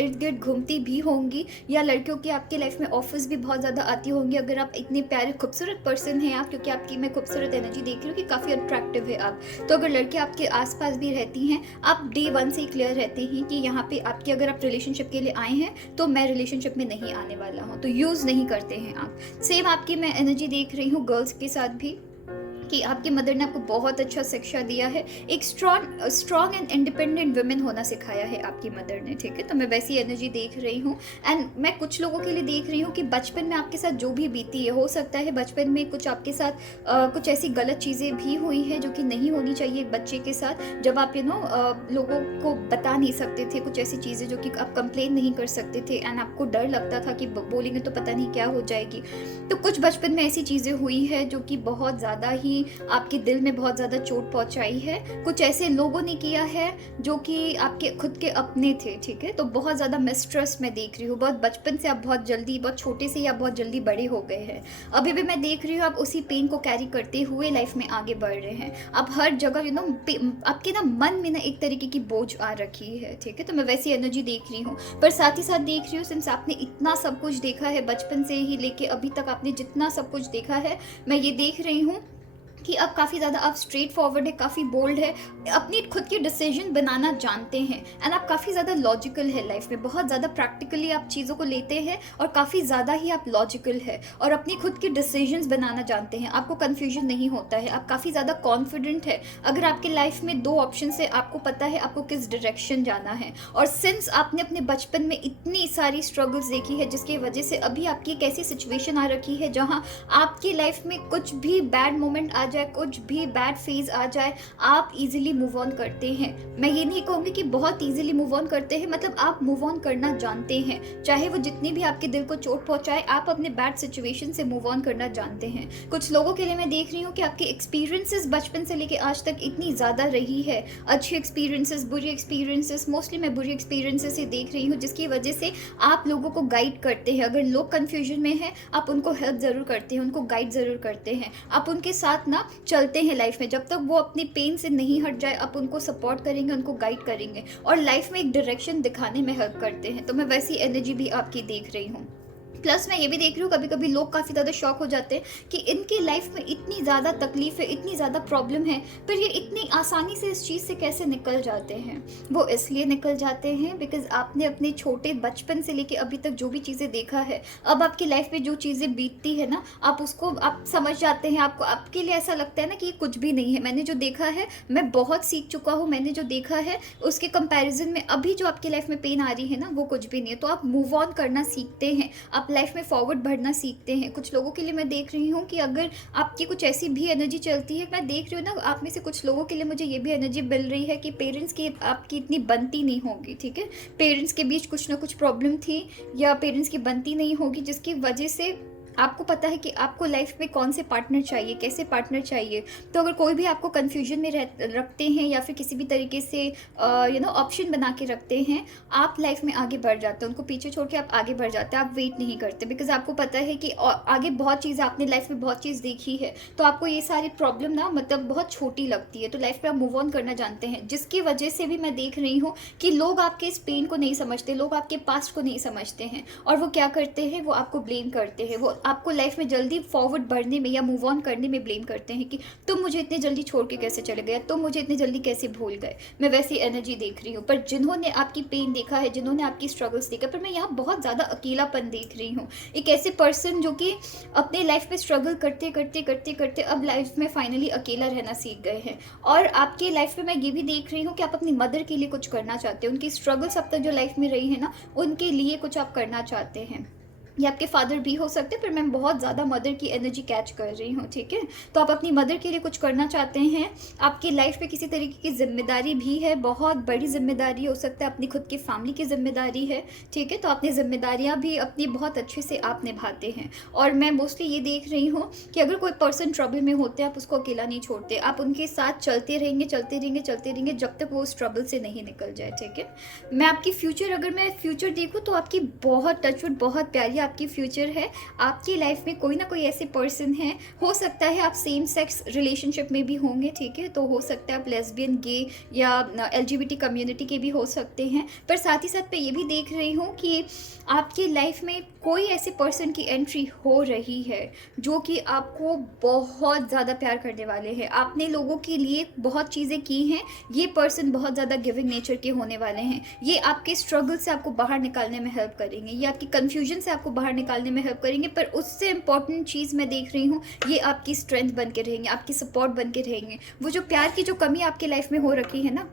इर्द गिर्द घूमती भी होंगी या लड़कियों की आपके लाइफ में ऑफर्स भी बहुत ज़्यादा आती होंगी, अगर आप इतने प्यारे खूबसूरत पर्सन हैं आप, क्योंकि आपकी मैं खूबसूरत एनर्जी देख रही हूँ कि काफ़ी अट्रैक्टिव है आप, तो अगर लड़कियाँ आपके आसपास भी रहती हैं, आप डे 1 से ही क्लियर रहते हैं कि यहाँ पे आपकी, अगर आप रिलेशनशिप के लिए आए हैं तो मैं रिलेशनशिप में नहीं आने वाला हूँ, तो यूज़ नहीं करते हैं आप। सेम आपकी मैं एनर्जी देख रही हूँ गर्ल्स के साथ भी, कि आपकी मदर ने आपको बहुत अच्छा शिक्षा दिया है। एक स्ट्रॉन्ग एंड इंडिपेंडेंट वुमेन होना सिखाया है आपकी मदर ने, ठीक है। तो मैं वैसी एनर्जी देख रही हूँ। एंड मैं कुछ लोगों के लिए देख रही हूँ कि बचपन में आपके साथ जो भी बीती है, हो सकता है बचपन में कुछ आपके साथ कुछ ऐसी गलत चीज़ें भी हुई हैं जो कि नहीं होनी चाहिए एक बच्चे के साथ। जब आप लोगों को बता नहीं सकते थे कुछ ऐसी चीज़ें जो कि आप कंप्लेन नहीं कर सकते थे, एंड आपको डर लगता था कि बोलेंगे तो पता नहीं क्या हो जाएगी। तो कुछ बचपन में ऐसी चीज़ें हुई है जो कि बहुत ज़्यादा ही आपके दिल में बहुत ज़्यादा चोट पहुंचाई है। कुछ ऐसे लोगों ने किया है जो कि आपके खुद के अपने थे, ठीक है। तो बहुत ज़्यादा मिसट्रस्ट मैं देख रही हूँ। बहुत बचपन से आप बहुत जल्दी, बहुत छोटे से ही आप बहुत जल्दी बड़े हो गए हैं। अभी भी मैं देख रही हूँ आप उसी पेन को कैरी करते हुए लाइफ में आगे बढ़ रहे हैं। आप हर जगह आपके ना मन में ना एक तरीके की बोझ आ रखी है, ठीक है। तो मैं वैसी एनर्जी देख रही हूँ। पर साथ ही साथ देख रही हूँ, सिंस आपने इतना सब कुछ देखा है बचपन से ही लेके अभी तक, आपने जितना सब कुछ देखा है, मैं ये देख रही हूँ कि अब काफ़ी ज़्यादा आप स्ट्रेट फॉरवर्ड है, काफ़ी बोल्ड है, अपनी खुद की डिसीजन बनाना जानते हैं। एंड आप काफ़ी ज़्यादा लॉजिकल है लाइफ में, बहुत ज़्यादा प्रैक्टिकली आप चीज़ों को लेते हैं और काफ़ी ज़्यादा ही आप लॉजिकल है और अपनी खुद की डिसीजंस बनाना जानते हैं। आपको कन्फ्यूजन नहीं होता है, आप काफ़ी ज़्यादा कॉन्फिडेंट है। अगर आपके लाइफ में 2 ऑप्शन है, आपको पता है आपको किस डायरेक्शन जाना है। और सिंस आपने अपने बचपन में इतनी सारी स्ट्रगल्स देखी है जिसकी वजह से अभी आपकी एक ऐसी सिचुएशन आ रखी है जहाँ आपकी लाइफ में कुछ भी बैड मोमेंट आ जाए, कुछ भी बैड फेज आ जाए, आप इजीली मूव ऑन करते हैं। मैं ये नहीं कहूँगी कि बहुत इजीली मूव ऑन करते हैं, मतलब आप मूव ऑन करना जानते हैं। चाहे वो जितनी भी आपके दिल को चोट पहुंचाए, आप अपने बैड सिचुएशन से मूव ऑन करना जानते हैं। कुछ लोगों के लिए मैं देख रही हूँ कि आपकी एक्सपीरियंसेस बचपन से लेकर आज तक इतनी ज़्यादा रही है, अच्छे एक्सपीरियंसेस, बुरी एक्सपीरियंसेस, मोस्टली मैं बुरी एक्सपीरियंसेस ही देख रही हूँ, जिसकी वजह से आप लोगों को गाइड करते हैं। अगर लोग कन्फ्यूजन में हैं, आप उनको हेल्प ज़रूर करते हैं, उनको गाइड ज़रूर करते हैं। आप उनके साथ ना चलते हैं लाइफ में, जब तक वो अपनी पेन से नहीं हट जाए आप उनको सपोर्ट करेंगे, उनको गाइड करेंगे और लाइफ में एक डायरेक्शन दिखाने में हेल्प करते हैं। तो मैं वैसी एनर्जी भी आपकी देख रही हूँ। प्लस मैं ये भी देख रही हूँ कभी कभी लोग काफ़ी ज़्यादा शॉक हो जाते हैं कि इनकी लाइफ में इतनी ज़्यादा तकलीफ है, इतनी ज़्यादा प्रॉब्लम है, पर ये इतनी आसानी से इस चीज़ से कैसे निकल जाते हैं। वो इसलिए निकल जाते हैं बिकॉज आपने अपने छोटे बचपन से लेके अभी तक जो भी चीज़ें देखा है, अब आपकी लाइफ में जो चीज़ें बीतती है ना, आप उसको आप समझ जाते हैं। आपको आपके लिए ऐसा लगता है ना कि ये कुछ भी नहीं है, मैंने जो देखा है मैं बहुत सीख चुका हूँ, मैंने जो देखा है उसके कंपैरिजन में अभी जो आपकी लाइफ में पेन आ रही है ना वो कुछ भी नहीं है। तो आप मूव ऑन करना सीखते हैं, आप लाइफ में फॉरवर्ड बढ़ना सीखते हैं। कुछ लोगों के लिए मैं देख रही हूँ कि अगर आपकी कुछ ऐसी भी एनर्जी चलती है, मैं देख रही हूँ ना आप में से कुछ लोगों के लिए मुझे ये भी एनर्जी मिल रही है कि पेरेंट्स की आपकी इतनी बनती नहीं होगी, ठीक है। पेरेंट्स के बीच कुछ ना कुछ प्रॉब्लम थी या पेरेंट्स की बनती नहीं होगी, जिसकी वजह से आपको पता है कि आपको लाइफ में कौन से पार्टनर चाहिए, कैसे पार्टनर चाहिए। तो अगर कोई भी आपको कन्फ्यूजन में रखते हैं या फिर किसी भी तरीके से ऑप्शन बना के रखते हैं, आप लाइफ में आगे बढ़ जाते हैं, उनको पीछे छोड़ के आप आगे बढ़ जाते हैं। आप वेट नहीं करते बिकॉज आपको पता है कि आगे बहुत चीज़ें, आपने लाइफ में बहुत चीज़ देखी है, तो आपको ये सारी प्रॉब्लम ना मतलब बहुत छोटी लगती है। तो लाइफ में आप मूव ऑन करना जानते हैं, जिसकी वजह से भी मैं देख रही हूँ कि लोग आपके इस पेन को नहीं समझते, लोग आपके पास्ट को नहीं समझते हैं और वो क्या करते हैं, वो आपको ब्लेम करते हैं। वो आपको लाइफ में जल्दी फॉरवर्ड बढ़ने में या मूव ऑन करने में ब्लेम करते हैं कि तुम मुझे इतने जल्दी छोड़ के कैसे चले गए, तुम मुझे इतने जल्दी कैसे भूल गए। मैं वैसी एनर्जी देख रही हूँ। पर जिन्होंने आपकी पेन देखा है, जिन्होंने आपकी स्ट्रगल्स देखा, पर मैं यहाँ बहुत ज़्यादा अकेलापन देख रही हूँ। एक ऐसे पर्सन जो कि अपने लाइफ में स्ट्रगल करते करते करते करते अब लाइफ में फाइनली अकेला रहना सीख गए हैं। और आपके लाइफ में मैं ये भी देख रही हूँ कि आप अपनी मदर के लिए कुछ करना चाहते हैं। उनकी स्ट्रगल्स अब तक जो लाइफ में रही है ना, उनके लिए कुछ आप करना चाहते हैं। ये आपके फादर भी हो सकते हैं, पर मैं बहुत ज़्यादा मदर की एनर्जी कैच कर रही हूँ, ठीक है। तो आप अपनी मदर के लिए कुछ करना चाहते हैं। आपकी लाइफ में किसी तरीके की जिम्मेदारी भी है, बहुत बड़ी जिम्मेदारी हो सकता है, अपनी खुद की फैमिली की जिम्मेदारी है, ठीक है। तो अपनी जिम्मेदारियाँ भी अपनी बहुत अच्छे से आप निभाते हैं। और मैं मोस्टली ये देख रही हूँ कि अगर कोई पर्सन ट्रबल में होते हैं, आप उसको अकेला नहीं छोड़ते, आप उनके साथ चलते रहेंगे चलते रहेंगे चलते रहेंगे जब तक वो उस ट्रबल से नहीं निकल जाए, ठीक है। मैं आपकी फ्यूचर, अगर मैं फ्यूचर देखूँ तो आपकी बहुत टचवुड बहुत प्यारी आपकी फ्यूचर है। आपकी लाइफ में कोई ना कोई ऐसे पर्सन है, हो सकता है आप सेम सेक्स रिलेशनशिप में भी होंगे, ठीक है। तो हो सकता है आप लेस्बियन, गे या LGBT कम्युनिटी के भी हो सकते हैं। पर साथ ही साथ मैं ये भी देख रही हूँ कि आपकी लाइफ में कोई ऐसे पर्सन की एंट्री हो रही है जो कि आपको बहुत ज़्यादा प्यार करने वाले हैं। आपने लोगों के लिए बहुत चीज़ें की हैं। ये पर्सन बहुत ज़्यादा गिविंग नेचर के होने वाले हैं। ये आपके स्ट्रगल से आपको बाहर निकालने में हेल्प करेंगे, ये आपकी कन्फ्यूजन से आपको बाहर निकालने में हेल्प करेंगे। पर उससे इम्पॉर्टेंट चीज़ मैं देख रही हूँ, ये आपकी स्ट्रेंथ बन के रहेंगे, आपकी सपोर्ट बन के रहेंगे। वो जो प्यार की जो कमी आपकी लाइफ में हो रखी है ना,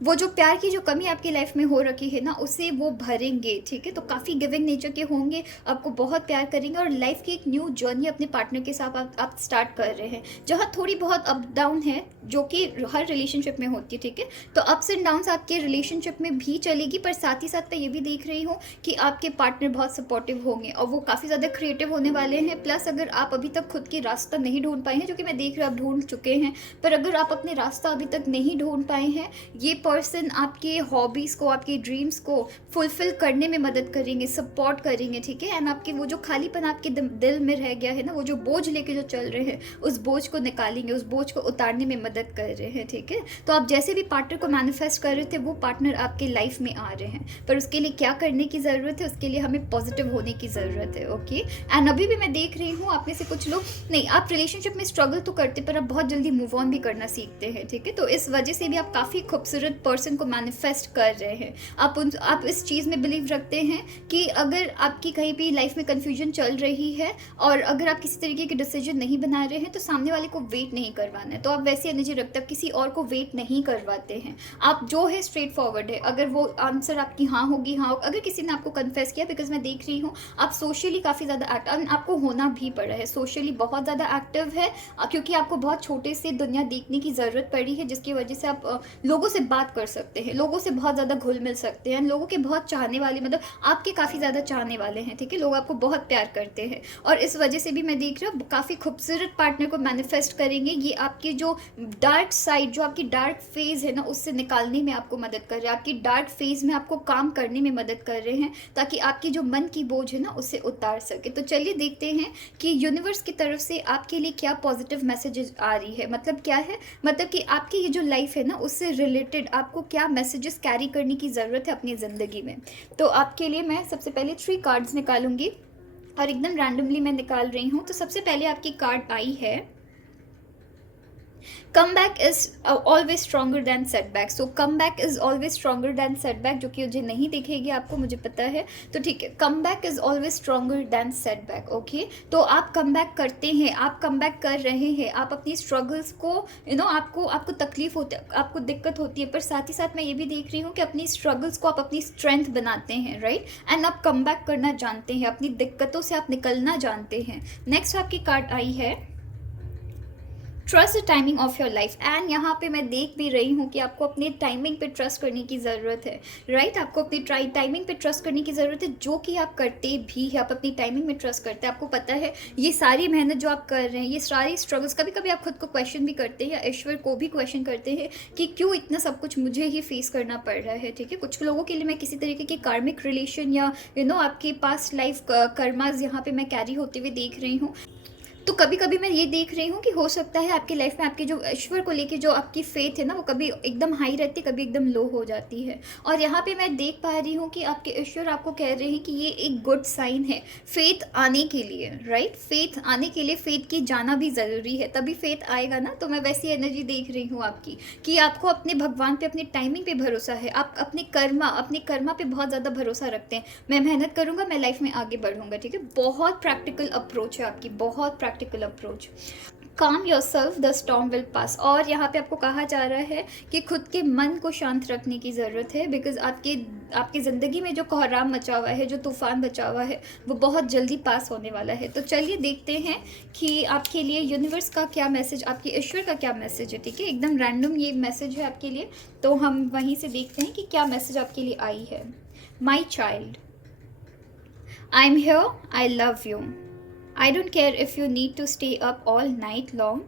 वो जो प्यार की जो कमी आपकी लाइफ में हो रखी है ना, उसे वो भरेंगे, ठीक है। तो काफ़ी गिविंग नेचर के होंगे, आपको बहुत प्यार करेंगे। और लाइफ की एक न्यू जर्नी अपने पार्टनर के साथ आप स्टार्ट कर रहे हैं, जहाँ थोड़ी बहुत अप डाउन है, जो कि हर रिलेशनशिप में होती है, ठीक है। तो अप्स एंड डाउन्स आपके रिलेशनशिप में भी चलेगी। पर साथ ही साथ मैं ये भी देख रही हूँ कि आपके पार्टनर बहुत सपोर्टिव होंगे और वो काफ़ी ज़्यादा क्रिएटिव होने वाले हैं। प्लस अगर आप अभी तक खुद की रास्ता नहीं ढूंढ पाए हैं, जो कि मैं देख रही हूँ आप ढूंढ चुके हैं, पर अगर आप अपने रास्ता अभी तक नहीं ढूंढ पाए हैं, ये पर्सन आपके हॉबीज़ को, आपके ड्रीम्स को फुलफिल करने में मदद करेंगे, सपोर्ट करेंगे, ठीक है। एंड आपके वो जो खालीपन आपके दिल में रह गया है ना, वो जो बोझ लेके जो चल रहे हैं, उस बोझ को निकालेंगे, उस बोझ को उतारने में मदद कर रहे हैं, ठीक है। तो आप जैसे भी पार्टनर को मैनिफेस्ट कर रहे थे, वो पार्टनर आपके लाइफ में आ रहे हैं। पर उसके लिए क्या करने की ज़रूरत है? उसके लिए हमें पॉजिटिव होने की ज़रूरत है, ओके। एंड अभी भी मैं देख रही हूँ आप में से कुछ लोग, नहीं, आप रिलेशनशिप में स्ट्रगल तो करते, पर आप बहुत जल्दी मूव ऑन भी करना सीखते हैं, ठीक है। तो इस वजह से भी आप काफ़ी खूबसूरत पर्सन को मैनिफेस्ट कर रहे हैं। आप इस चीज़ में बिलीव रखते हैं कि अगर आपकी कहीं भी लाइफ में कन्फ्यूजन चल रही है और अगर आप किसी तरीके के डिसीजन नहीं बना रहे हैं, तो सामने वाले को वेट नहीं करवाना है। तो आप वैसी एनर्जी रखते हैं, किसी और को वेट नहीं करवाते हैं। आप जो है स्ट्रेट फॉरवर्ड है। अगर वो आंसर आपकी हाँ होगी, हाँ, अगर किसी ने आपको कन्फेस किया, बिकॉज मैं देख रही हूँ आप सोशली काफ़ी ज़्यादा एक्टिव, आपको होना भी पड़ा है, सोशली बहुत ज़्यादा एक्टिव है, क्योंकि आपको बहुत छोटे से दुनिया देखने की ज़रूरत पड़ी है, जिसकी वजह से आप लोगों से बात कर सकते हैं, लोगों से बहुत ज़्यादा घुल मिल सकते हैं, लोगों के बहुत चाहने वाले, मतलब आपके काफ़ी ज़्यादा चाहने वाले हैं, ठीक है। लोग आपको बहुत प्यार करते हैं और इस वजह से भी मैं देख रही हूँ काफ़ी खूबसूरत पार्टनर को मैनिफेस्ट करेंगे। ये आपकी जो डार्क साइड, जो आपकी डार्क फेज़ है ना, उससे निकालने में आपको मदद कर रहे हैं, आपकी डार्क फेज़ में आपको काम करने में मदद कर रहे हैं, ताकि आपकी जो मन की बोझ है ना, उसे उतार सके। तो चलिए देखते हैं कि यूनिवर्स की तरफ से आपके लिए क्या पॉजिटिव मैसेजेस आ रही है। मतलब क्या है, मतलब कि आपकी ये जो लाइफ है ना, उससे रिलेटेड आपको क्या मैसेजेस कैरी करने की ज़रूरत है अपनी ज़िंदगी में। तो आपके लिए मैं सबसे पहले 3 कार्ड्स निकालूंगी और एकदम रैंडमली मैं निकाल रही हूँ। तो सबसे पहले आपकी कार्ड आई है, come back is always stronger than setback. So come back is always stronger than setback, जो कि मुझे नहीं दिखेगी आपको, मुझे पता है। तो ठीक है, come back is always stronger than setback, okay. तो आप कम बैक करते हैं, आप कम बैक कर रहे हैं, आप अपनी स्ट्रगल्स को आपको तकलीफ होती है, आपको दिक्कत होती है, पर साथ ही साथ मैं ये भी देख रही हूँ कि अपनी स्ट्रगल्स को आप अपनी स्ट्रेंथ बनाते हैं, राइट। एंड आप कम बैक करना जानते हैं, अपनी दिक्कतों से आप निकलना जानते हैं। नेक्स्ट आपकी कार्ड आई है, trust the timing of your life. And यहाँ पे मैं देख भी रही हूँ कि आपको अपने टाइमिंग पे ट्रस्ट करने की ज़रूरत है, राइट। आपको अपनी टाइमिंग पे ट्रस्ट करने की ज़रूरत है, जो कि आप करते भी है, आप अपनी टाइमिंग में ट्रस्ट करते हैं। आपको पता है ये सारी मेहनत जो आप कर रहे हैं, ये सारी स्ट्रगल्स, कभी कभी आप खुद को क्वेश्चन भी करते हैं या ईश्वर को भी क्वेश्चन करते हैं कि क्यों इतना सब कुछ मुझे ही फेस करना पड़ रहा है, ठीक है। कुछ लोगों के लिए मैं किसी तरीके की कार्मिक रिलेशन या आपके पास्ट लाइफ कर्मास यहाँ पे मैं कैरी होते हुए देख रही हूँ। तो कभी कभी मैं ये देख रही हूँ कि हो सकता है आपकी लाइफ में आपके जो ईश्वर को लेके जो आपकी फेथ है ना, वो कभी एकदम हाई रहती है, कभी एकदम लो हो जाती है। और यहाँ पे मैं देख पा रही हूँ कि आपके ईश्वर आपको कह रहे हैं कि ये एक गुड साइन है फेथ आने के लिए, राइट। फेथ आने के लिए फेथ की जाना भी ज़रूरी है, तभी फेथ आएगा ना। तो मैं वैसी एनर्जी देख रही हूँ आपकी कि आपको अपने भगवान पे, अपनी टाइमिंग पे भरोसा है, आप अपने कर्मा पे बहुत ज़्यादा भरोसा रखते हैं। मैं मेहनत करूँगा, मैं लाइफ में आगे बढ़ूंगा, ठीक है। बहुत प्रैक्टिकल अप्रोच है आपकी, बहुत प्रैक्टिकल अप्रोच। काम your self, the storm will pass. और यहाँ पे आपको कहा जा रहा है कि खुद के मन को शांत रखने की ज़रूरत है, बिकॉज आपकी ज़िंदगी में जो कोहराम मचा हुआ है, जो तूफान बचा हुआ है, वो बहुत जल्दी पास होने वाला है। तो चलिए देखते हैं कि आपके लिए यूनिवर्स का क्या मैसेज, आपके ईश्वर का क्या मैसेज है, ठीक है। एकदम रैंडम ये मैसेज है आपके लिए, तो हम वहीं से देखते हैं कि क्या मैसेज आपके लिए आई है। My child, I am here, I love you, I don't care if you need to stay up all night long,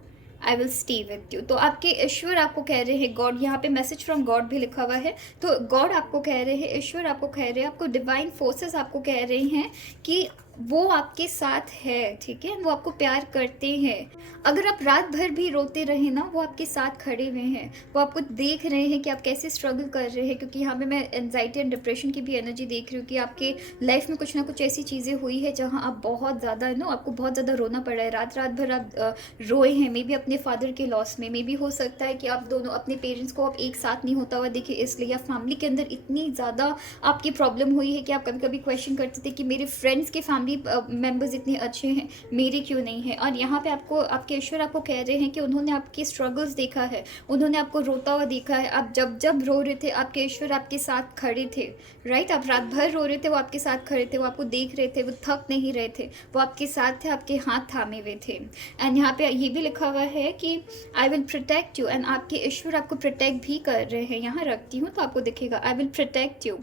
I will stay with you। तो आपके ईश्वर आपको कह रहे हैं, गॉड, यहाँ पे मैसेज फ्रॉम गॉड भी लिखा हुआ है। तो गॉड आपको कह रहे हैं, ईश्वर आपको कह रहे हैं, आपको डिवाइन फोर्सेस आपको कह रहे हैं कि वो आपके साथ है, ठीक है। वो आपको प्यार करते हैं। अगर आप रात भर भी रोते रहे ना, वो आपके साथ खड़े हुए हैं, वो आपको देख रहे हैं कि आप कैसे स्ट्रगल कर रहे हैं। क्योंकि यहाँ पे मैं एनजाइटी एंड डिप्रेशन की भी एनर्जी देख रही हूँ कि आपके लाइफ में कुछ ना कुछ ऐसी चीज़ें हुई है जहाँ आप बहुत ज़्यादा आपको बहुत ज़्यादा रोना पड़ा है, रात रात भर आप रोए हैं। मे बी अपने फादर के लॉस में, मे बी हो सकता है कि आप दोनों अपने पेरेंट्स को आप एक साथ नहीं होता हुआ देखे इसलिए, या फैमिली के अंदर इतनी ज़्यादा आपकी प्रॉब्लम हुई है कि आप कभी कभी क्वेश्चन करते थे कि मेरे फ्रेंड्स के फैमिली मेम्बर्स इतने अच्छे हैं, मेरे क्यों नहीं है। और यहाँ पे आपको आपके ईश्वर आपको कह रहे हैं कि उन्होंने आपके स्ट्रगल्स देखा है, उन्होंने आपको रोता हुआ देखा है। आप जब जब रो रहे थे, आपके ईश्वर आपके साथ खड़े थे, राइट। आप रात भर रो रहे थे, वो आपके साथ खड़े थे, वो आपको देख रहे थे, वो थक नहीं रहे थे, वो आपके साथ थे, आपके हाथ थामे हुए थे। एंड यहाँ पे ये भी लिखा हुआ है कि I will protect you, and आपके ईश्वर आपको प्रोटेक्ट भी कर रहे हैं। यहाँ रखती हूँ तो आपको दिखेगा, I will protect you,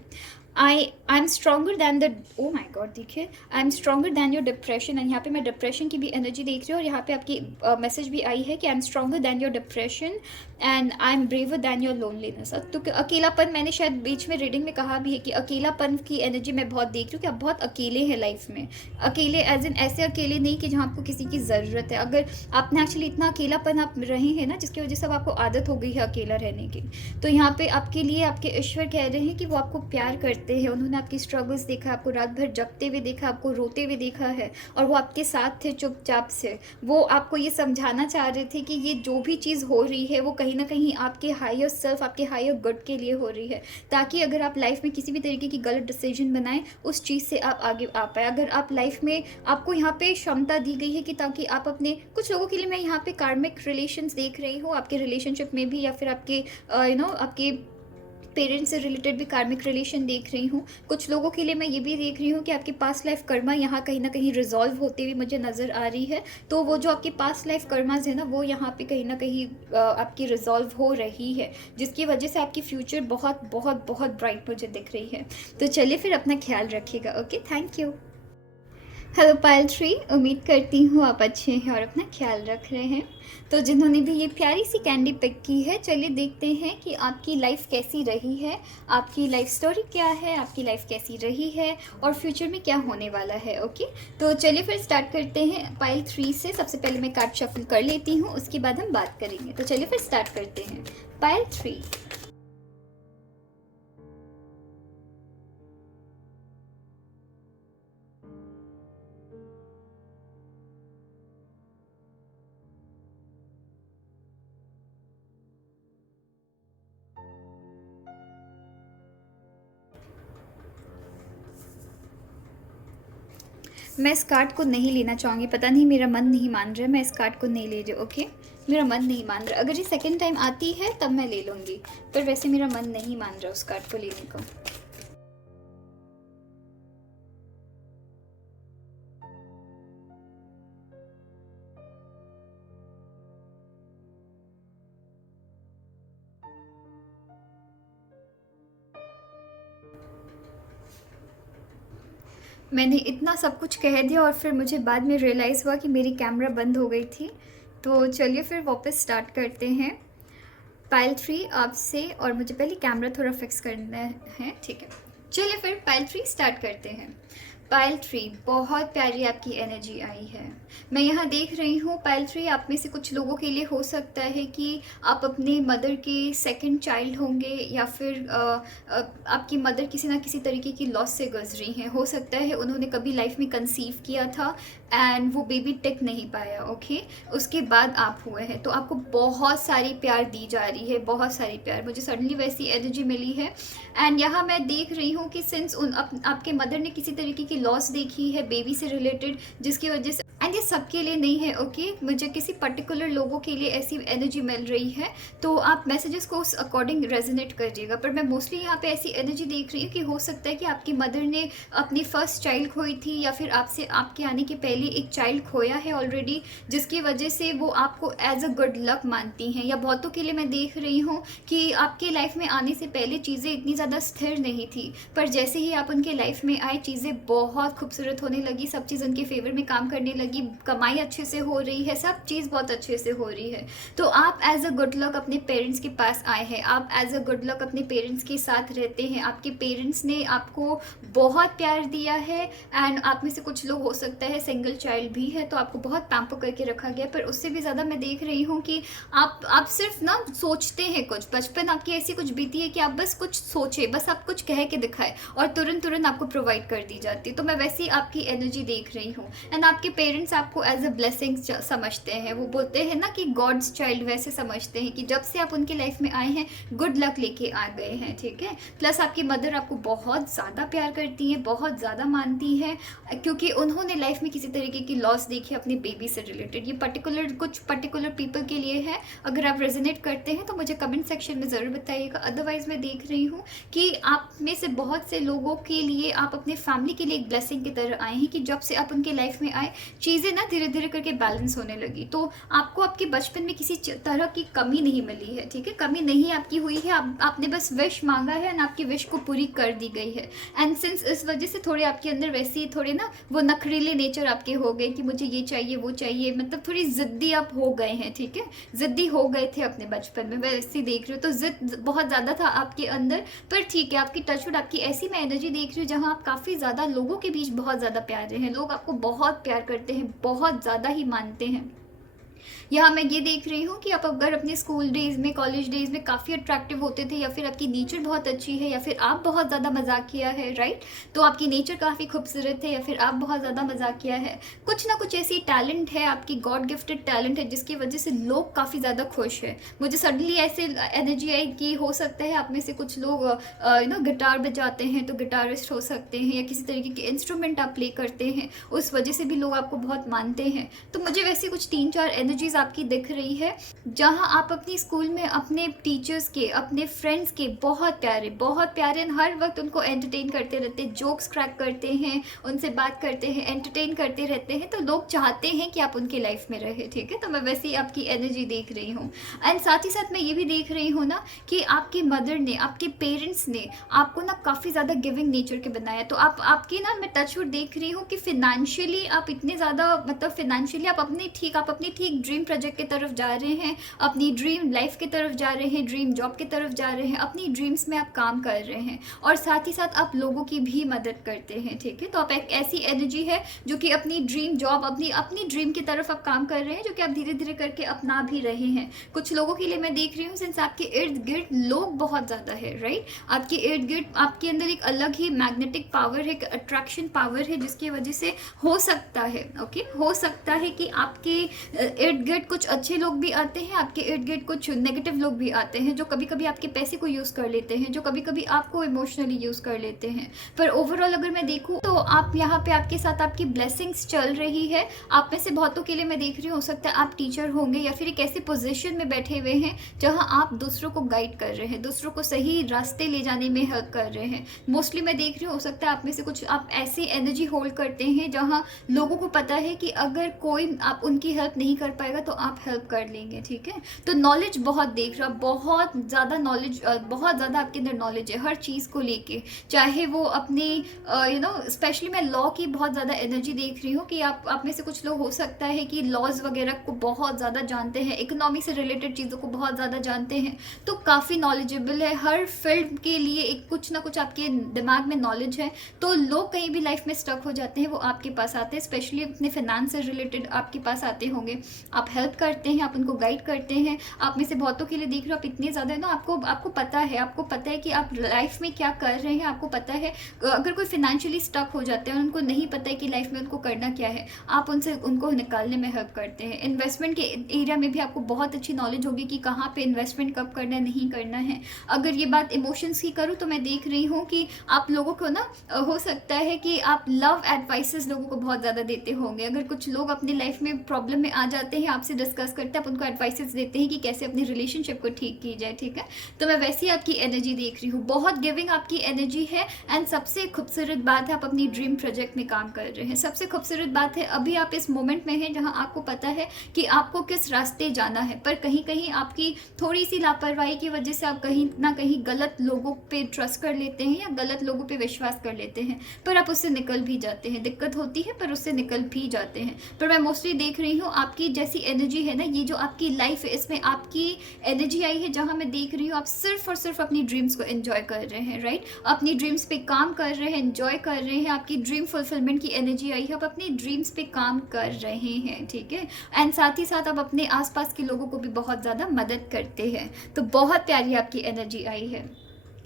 I am stronger than the, oh my god, देखिए, I am stronger than your depression. And यहाँ पे मैं डिप्रेशन की भी एनर्जी देख रही हूँ, और यहाँ पे आपकी मैसेज भी आई है कि I am stronger than your depression and I am braver than your loneliness. तो अकेलापन, मैंने शायद बीच में रीडिंग में कहा भी है कि अकेलापन की एनर्जी मैं बहुत देख रही हूँ कि आप बहुत अकेले हैं लाइफ में। अकेले एज इन ऐसे अकेले नहीं कि जहाँ आपको किसी की ज़रूरत है। अगर आपने एक्चुअली इतना अकेलापन आप रहे हैं ना, जिसकी वजह से अब आपको आदत हो गई है अकेला रहने की, तो यहाँ पे आपके लिए आपके ईश्वर कह रहे हैं कि वो आपको प्यार करते हैं। उन्होंने आपकी स्ट्रगल्स देखा, आपको रात भर जगते हुए देखा, आपको रोते हुए देखा है, और वो आपके साथ थे चुपचाप से। वो आपको ये समझाना चाह रहे थे कि ये जो भी चीज़ हो रही है वो कहीं ना कहीं आपके हायर सेल्फ, आपके हायर गुड के लिए हो रही है, ताकि अगर आप लाइफ में किसी भी तरीके की गलत डिसीजन बनाएं, उस चीज़ से आप आगे आ पाए। अगर आप लाइफ में, आपको यहाँ पे क्षमता दी गई है कि ताकि आप अपने, कुछ लोगों के लिए मैं यहाँ पे कार्मिक रिलेशंस देख रही हूँ, आपके रिलेशनशिप में भी, या फिर आपके आपके पेरेंट्स से रिलेटेड भी कार्मिक रिलेशन देख रही हूँ। कुछ लोगों के लिए मैं ये भी देख रही हूँ कि आपकी पास्ट लाइफ कर्मा यहाँ कहीं ना कहीं रिजॉल्व होते हुए मुझे नज़र आ रही है। तो वो जो आपकी पास्ट लाइफ कर्माज है ना, वो यहाँ पे कहीं ना कहीं आपकी रिजॉल्व हो रही है, जिसकी वजह से आपकी फ्यूचर बहुत बहुत बहुत ब्राइट मुझे दिख रही है। तो चलिए फिर अपना ख्याल रखिएगा। Okay, thank you. हेलो पायल 3, उम्मीद करती हूँ आप अच्छे हैं और अपना ख्याल रख रहे हैं। तो जिन्होंने भी ये प्यारी सी कैंडी पिक की है, चलिए देखते हैं कि आपकी लाइफ कैसी रही है, आपकी लाइफ स्टोरी क्या है, आपकी लाइफ कैसी रही है, और फ्यूचर में क्या होने वाला है। ओके, तो चलिए फिर स्टार्ट करते हैं पायल 3 से। सबसे पहले मैं कार्ड शफल कर लेती हूँ, उसके बाद हम बात करेंगे। तो चलिए फिर स्टार्ट करते हैं। पायल 3, मैं इस कार्ड को नहीं लेना चाहूँगी, पता नहीं मेरा मन नहीं मान रहा है, मैं इस कार्ड को नहीं ले रही। ओके, मेरा मन नहीं मान रहा। अगर ये सेकंड टाइम आती है तब मैं ले लूँगी, पर वैसे मेरा मन नहीं मान रहा उस कार्ड को लेने को। मैंने इतना सब कुछ कह दिया और फिर मुझे बाद में रियलाइज़ हुआ कि मेरी कैमरा बंद हो गई थी। तो चलिए फिर वापस स्टार्ट करते हैं। पायल 3 आपसे, और मुझे पहले कैमरा थोड़ा फिक्स करना है, ठीक है। चलिए फिर पायल 3 स्टार्ट करते हैं। पायल ट्री, बहुत प्यारी आपकी एनर्जी आई है। मैं यहाँ देख रही हूँ पायल ट्री, आप में से कुछ लोगों के लिए हो सकता है कि आप अपने मदर के सेकंड चाइल्ड होंगे, या फिर आपकी मदर किसी ना किसी तरीके की लॉस से गुजरी हैं। हो सकता है उन्होंने कभी लाइफ में कंसीव किया था एंड वो बेबी टिक नहीं पाया, ओके, उसके बाद आप हुए हैं। तो आपको बहुत सारी प्यार दी जा रही है, बहुत सारी प्यार, मुझे सडनली वैसी एनर्जी मिली है। एंड यहाँ मैं देख रही हूँ कि सिंस आपके मदर ने किसी तरीके की लॉस देखी है बेबी से रिलेटेड, जिसकी वजह से, एंड ये सबके लिए नहीं है, ओके, मुझे किसी पर्टिकुलर लोगों के लिए ऐसी एनर्जी मिल रही है, तो आप मैसेजेस को उस अकॉर्डिंग रेजोनेट कर दीजिएगा। पर मैं मोस्टली यहाँ पे ऐसी एनर्जी देख रही हूँ कि हो सकता है कि आपकी मदर ने अपनी फर्स्ट चाइल्ड खोई थी, या फिर आपसे, आपके आने के पहले एक चाइल्ड खोया है ऑलरेडी, जिसकी वजह से वो आपको एज अ गुड लक मानती हैं। या बहुतों के लिए मैं देख रही हूँ कि आपके लाइफ में आने से पहले चीज़ें इतनी ज़्यादा स्थिर नहीं थी, पर जैसे ही आप उनके लाइफ में आए चीज़ें बहुत खूबसूरत होने लगी, सब चीज़ उनके फेवर में काम करने लगी, कमाई अच्छे से हो रही है, सब चीज़ बहुत अच्छे से हो रही है। तो आप एज अ गुड लक अपने पेरेंट्स के पास आए हैं, आप एज अ गुड लक अपने पेरेंट्स के साथ रहते हैं। आपके पेरेंट्स ने आपको बहुत प्यार दिया है, एंड आप में से कुछ लोग हो सकता है सिंगल चाइल्ड भी है, तो आपको बहुत पैम्पर करके रखा गया। पर उससे भी ज़्यादा मैं देख रही हूँ कि आप सिर्फ ना सोचते हैं कुछ, बचपन आपकी ऐसी कुछ बीती है कि आप बस कुछ सोचे, बस आप कुछ कह के दिखाए और तुरंत तुरंत आपको प्रोवाइड कर दी जाती। तो मैं वैसी आपकी एनर्जी देख रही हूँ। एंड आपके पेरेंट्स आपको एज अ ब्लेसिंग समझते हैं, वो बोलते हैं ना कि गॉड्स चाइल्ड, वैसे समझते हैं कि जब से आप उनके लाइफ में आए हैं गुड लक लेके आ गए हैं, ठीक है। प्लस आपकी मदर आपको बहुत ज़्यादा प्यार करती हैं, बहुत ज़्यादा मानती हैं, क्योंकि उन्होंने लाइफ में किसी तरीके की लॉस देखी अपनी बेबी से रिलेटेड। ये कुछ पर्टिकुलर पीपल के लिए है। अगर आप रेजोनेट करते हैं तो मुझे कमेंट सेक्शन में ज़रूर बताइएगा। अदरवाइज़ मैं देख रही हूँ कि आप में से बहुत से लोगों के लिए, आप अपने फैमिली के लिए एक ब्लेसिंग की तरह आए हैं, कि जब से आप उनके लाइफ में आए चीज़ें ना धीरे धीरे करके बैलेंस होने लगी। तो आपको आपके बचपन में किसी तरह की कमी नहीं मिली है, ठीक है, कमी नहीं आपकी हुई है। आपने बस विश मांगा है एंड आपकी विश को पूरी कर दी गई है। एंड सिंस इस वजह से थोड़े आपके अंदर वैसी थोड़े ना वो नखरीले नेचर आपके हो गए कि मुझे ये चाहिए वो चाहिए, मतलब थोड़ी ज़िद्दी आप हो गए हैं, ठीक है, ज़िद्दी हो गए थे अपने बचपन में, वैसे देख रही हूँ। तो ज़िद बहुत ज़्यादा था आपके अंदर, पर ठीक है, आपकी टचवुड, आपकी ऐसी मैं एनर्जी देख रही हूँ जहाँ आप काफ़ी ज़्यादा लोगों के बीच बहुत ज़्यादा प्यारे हैं, लोग आपको बहुत प्यार करते हैं, बहुत ज़्यादा ही मानते हैं। यहाँ मैं ये देख रही हूँ कि आप अगर अपने स्कूल डेज में, कॉलेज डेज में काफ़ी अट्रैक्टिव होते थे, या फिर आपकी नेचर बहुत अच्छी है, या फिर आप बहुत ज़्यादा मजाकिया है, राइट, तो आपकी नेचर काफ़ी खूबसूरत है, या फिर आप बहुत ज़्यादा मजाकिया है, कुछ ना कुछ ऐसी टैलेंट है आपकी, गॉड गिफ्टेड टैलेंट है, जिसकी वजह से लोग काफ़ी ज़्यादा खुश है। मुझे सडनली ऐसे एनर्जी आई कि हो सकता है आप में से कुछ लोग गिटार बजाते हैं, तो गिटारिस्ट हो सकते हैं, या किसी तरीके के इंस्ट्रूमेंट आप प्ले करते हैं, उस वजह से भी लोग आपको बहुत मानते हैं। तो मुझे वैसे कुछ 3-4 एनर्जीज आपकी दिख रही है, जहां आप अपनी स्कूल में अपने टीचर्स के, अपने फ्रेंड्स के बहुत प्यारे हर वक्त उनको एंटरटेन करते रहते हैं, जोक्स क्रैक करते हैं, उनसे बात करते हैं, एंटरटेन करते रहते हैं, तो लोग चाहते हैं कि आप उनके लाइफ में रहे, ठीक है। तो मैं वैसे ही आपकी एनर्जी देख रही हूँ। एंड साथ ही साथ मैं ये भी देख रही हूँ ना कि आपकी मदर ने, आपके पेरेंट्स ने आपको ना काफ़ी ज़्यादा गिविंग नेचर के बनाया। तो आपकी ना, मैं टचवुड देख रही हूँ कि फिनेंशियली आप इतने ज़्यादा, मतलब फिनेंशियली आप अपनी ठीक ड्रीम प्रोजेक्ट की तरफ जा रहे हैं, अपनी ड्रीम लाइफ की तरफ जा रहे हैं, ड्रीम जॉब की तरफ जा रहे हैं, अपनी ड्रीम्स में आप काम कर रहे हैं, और साथ ही साथ आप लोगों की भी मदद करते हैं, ठीक है। तो आप एक ऐसी एनर्जी है जो कि अपनी ड्रीम जॉब, अपनी ड्रीम की तरफ आप काम कर रहे हैं, जो कि आप धीरे धीरे करके अपना भी रहे हैं। कुछ लोगों के लिए मैं देख रही हूँ सिंस आपके इर्द गिर्द लोग बहुत ज़्यादा है, राइट, आपके इर्द गिर्द आपके अंदर एक अलग ही मैग्नेटिक पावर है, अट्रैक्शन पावर है, जिसकी वजह से हो सकता है, ओके, हो सकता है कि आपके इर्द गिर्द कुछ अच्छे लोग भी आते हैं, आपके इर्द गिर्द कुछ नेगेटिव लोग भी आते हैं, जो कभी कभी आपके पैसे को यूज़ कर लेते हैं, जो कभी कभी आपको इमोशनली यूज़ कर लेते हैं। पर ओवरऑल अगर मैं देखूँ तो आप यहाँ पे, आपके साथ आपकी ब्लेसिंग्स चल रही है। आप में से बहुतों के लिए मैं देख रही हूँ, हो सकता है आप टीचर होंगे, या फिर एक ऐसे पोजीशन में बैठे हुए हैं जहाँ आप दूसरों को गाइड कर रहे हैं, दूसरों को सही रास्ते ले जाने में हेल्प कर रहे हैं। मोस्टली मैं देख रही हूँ, हो सकता है आप में से कुछ आप ऐसी एनर्जी होल्ड करते हैं जहाँ लोगों को पता है कि अगर कोई आप उनकी हेल्प नहीं कर पाएगा तो आप हेल्प कर लेंगे, ठीक है। तो नॉलेज बहुत देख रहा, बहुत ज़्यादा नॉलेज, बहुत ज़्यादा आपके अंदर नॉलेज है हर चीज़ को लेके, चाहे वो अपने स्पेशली मैं लॉ की बहुत ज़्यादा एनर्जी देख रही हूँ कि आप में से कुछ लोग हो सकता है कि लॉज वगैरह को बहुत ज़्यादा जानते हैं, इकोनॉमी से रिलेटेड चीज़ों को बहुत ज़्यादा जानते हैं, तो काफ़ी नॉलेजेबल है हर फील्ड के लिए, एक कुछ ना कुछ आपके दिमाग में नॉलेज है। तो लोग कहीं भी लाइफ में स्टक हो जाते हैं वो आपके पास आते हैं, स्पेशली अपने फाइनेंस से रिलेटेड आपके पास आते होंगे, आप हेल्प करते हैं, आप उनको गाइड करते हैं। आप में से बहुतों के लिए देख रहे हो आप इतने ज़्यादा है ना, आपको पता है कि आप लाइफ में क्या कर रहे हैं, आपको पता है। अगर कोई फाइनेंशियली स्टक हो जाते हैं और उनको नहीं पता है कि लाइफ में उनको करना क्या है, आप उनको निकालने में हेल्प करते हैं। इन्वेस्टमेंट के एरिया में भी आपको बहुत अच्छी नॉलेज होगी कि कहाँ पे इन्वेस्टमेंट कब करना है, नहीं करना है। अगर ये बात इमोशंस की करूँ तो मैं देख रही हूँ कि आप लोगों को ना हो सकता है कि आप लव एडवाइसेस लोगों को बहुत ज़्यादा देते होंगे। अगर कुछ लोग अपनी लाइफ में प्रॉब्लम में आ जाते हैं, आपसे डिस्कस करते हैं, आप उनको एडवाइसेस देते हैं कि कैसे अपनी रिलेशनशिप को ठीक की जाए, ठीक है। तो मैं वैसी आपकी एनर्जी देख रही हूँ, बहुत गिविंग आपकी एनर्जी है। एंड सबसे खूबसूरत बात है आप अपनी ड्रीम प्रोजेक्ट में काम कर रहे हैं। सबसे खूबसूरत बात है अभी आप इस मोमेंट में हैं जहाँ आपको पता है कि आपको किस रास्ते जाना है, पर कहीं कहीं आपकी थोड़ी सी लापरवाही की वजह से आप कहीं ना कहीं गलत लोगों पे ट्रस्ट कर लेते हैं या गलत लोगों पे विश्वास कर लेते हैं, पर आप उससे निकल भी जाते हैं। दिक्कत होती है पर उससे निकल भी जाते हैं। पर मैं मोस्टली देख रही हूँ आपकी जैसी एनर्जी है ना, ये जो आपकी लाइफ है इसमें आपकी एनर्जी आई है जहाँ मैं देख रही हूँ आप सिर्फ और सिर्फ अपनी ड्रीम्स को एंजॉय कर रहे हैं, राइट। अपनी ड्रीम्स पे काम कर रहे हैं, एंजॉय कर रहे हैं, आपकी ड्रीम फुलफिलमेंट की एनर्जी आई है, आप अपनी ड्रीम्स पे काम कर रहे हैं, ठीक है। एंड साथ ही साथ आप अपने आसपास के लोगों को भी बहुत ज़्यादा मदद करते हैं। तो बहुत प्यारी आपकी एनर्जी आई है।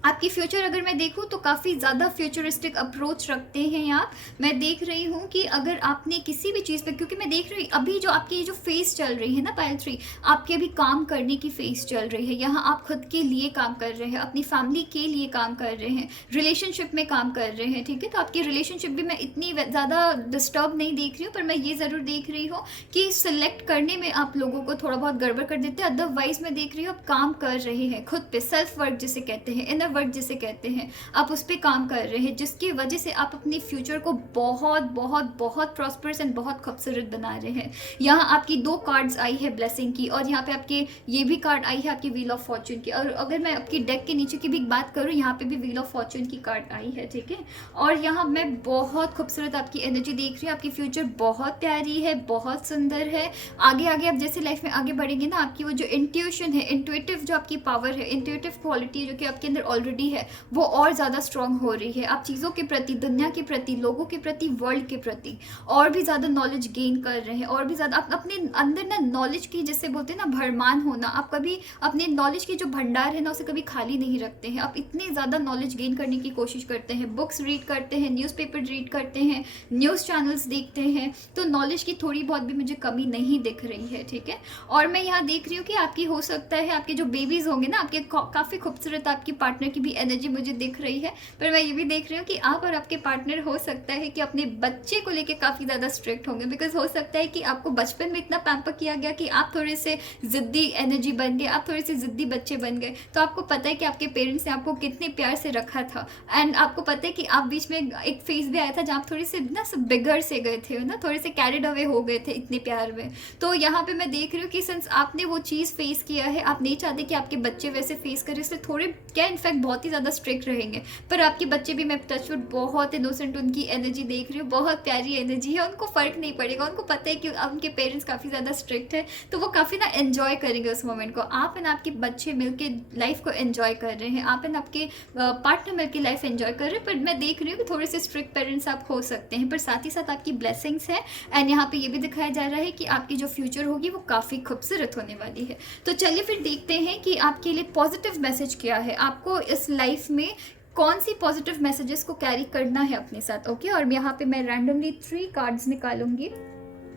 आपकी फ्यूचर अगर मैं देखूँ तो काफ़ी ज़्यादा फ्यूचरिस्टिक अप्रोच रखते हैं आप। मैं देख रही हूँ कि अगर आपने किसी भी चीज़ पे, क्योंकि मैं देख रही हूँ अभी जो आपकी जो फेज चल रही है ना पायल 3, आपकी अभी काम करने की फेज चल रही है। यहाँ आप खुद के लिए काम कर रहे हैं, अपनी फैमिली के लिए काम कर रहे हैं, रिलेशनशिप में काम कर रहे हैं, ठीक है। तो आपकी रिलेशनशिप भी मैं इतनी ज़्यादा डिस्टर्ब नहीं देख रही हूँ, पर मैं ये ज़रूर देख रही हूँ कि सिलेक्ट करने में आप लोगों को थोड़ा बहुत गड़बड़ कर देते हैं। अदरवाइज मैं देख रही हूँ आप काम कर रहे हैं खुद पे, सेल्फ वर्क जिसे कहते हैं, इनर वर्क जिसे कहते हैं, आप उस पर काम कर रहे हैं, जिसकी वजह से आप अपने फ्यूचर को बहुत बहुत बहुत प्रॉस्परस एंड बहुत खूबसूरत बना रहे हैं। यहाँ आपकी 2 कार्ड्स आई है ब्लेसिंग की, और यहाँ पे आपके ये भी कार्ड आई है आपकी व्हील ऑफ फॉर्चून की। और अगर मैं आपकी डेक के नीचे की भी बात करूँ, यहाँ पे भी व्हील ऑफ फॉर्चून की कार्ड आई है, ठीक है। और यहाँ मैं बहुत खूबसूरत आपकी एनर्जी देख रही हूँ। आपकी फ्यूचर बहुत प्यारी है, बहुत सुंदर है। आगे आगे आप जैसे लाइफ में आगे बढ़ेंगे ना, आपकी वो जो इंट्यूशन है, इंट्यूटिव जो आपकी पावर है, इंट्यूटिव क्वालिटी जो कि आपके अंदर ऑलरेडी है, वो और ज़्यादा स्ट्रांग हो रही है। आप चीज़ों के प्रति, दुनिया के प्रति, लोगों के प्रति, वर्ल्ड के प्रति और भी ज़्यादा नॉलेज गेन कर रहे हैं, और भी ज़्यादा आप अपने अंदर ना नॉलेज की, जिससे बोलते हैं ना भरमान होना, आप कभी अपने नॉलेज की जो भंडार है ना उसे कभी खाली नहीं रखते हैं। आप इतने ज़्यादा नॉलेज गेन करने की कोशिश करते हैं, बुक्स रीड करते हैं, न्यूज़पेपर रीड करते हैं, न्यूज़ चैनल्स देखते हैं, तो नॉलेज की थोड़ी बहुत भी मुझे कमी नहीं दिख रही है, ठीक है। और मैं यहाँ देख रही हूँ कि आपकी हो सकता है आपके जो बेबीज़ होंगे ना, आपके काफ़ी खूबसूरत आपकी पार्टनर की भी एनर्जी मुझे दिख रही है। पर मैं ये भी देख रही हूँ कि आप और आपके पार्टनर हो सकता है कि अपने बच्चे को लेके काफ़ी ज़्यादा स्ट्रिक्ट होंगे, बिकॉज हो सकता है कि आपको बचपन में इतना पैम्पर किया गया कि आप थोड़े से ज़िद्दी एनर्जी बन गए, आप थोड़े से ज़िद्दी बच्चे बन गए। तो आपको पता है कि आपके पेरेंट्स ने आपको कितने प्यार से रखा था, एंड आपको पता है कि आप बीच में एक फेज भी आया था जहाँ आप थोड़े से ना सब बिगड़ से गए थे ना, थोड़े से कैरिड अवे हो गए थे इतने प्यार में। तो यहाँ पे मैं देख रही हूँ कि सिंस आपने वो चीज़ फेस किया है, आप नहीं चाहते कि आपके बच्चे वैसे फेस करें, इसलिए थोड़े क्या इनफैक्ट बहुत ही ज़्यादा स्ट्रिक्ट रहेंगे। पर आपके बच्चे भी, मैं टचवुड बहुत इनोसेंट उनकी एनर्जी देख रही हूँ, बहुत प्यारी एनर्जी है, उनको फ़र्क नहीं पड़ेगा, उनको पता है कि उनके पेरेंट्स काफ़ी ज़्यादा स्ट्रिक्ट है, तो वो काफ़ी ना एन्जॉय करेंगे उस मोमेंट को। आप एंड आपके बच्चे मिलके लाइफ को एन्जॉय कर रहे हैं, आप एंड आपके पार्टनर मिलके लाइफ एन्जॉय कर रहे हैं। पर मैं देख रही हूँ कि थोड़े से स्ट्रिक्ट पेरेंट्स आप हो सकते हैं, पर साथ ही साथ आपकी ब्लेसिंग्स है। एंड यहाँ पे ये भी दिखाया जा रहा है कि आपकी जो फ्यूचर होगी वो काफ़ी खूबसूरत होने वाली है। तो चलिए फिर देखते हैं कि आपके लिए पॉजिटिव मैसेज क्या है, आपको इस लाइफ में कौन सी पॉजिटिव मैसेजेस को कैरी करना है अपने साथ, ओके। और यहाँ पे मैं रैंडमली 3 कार्ड्स निकालूंगी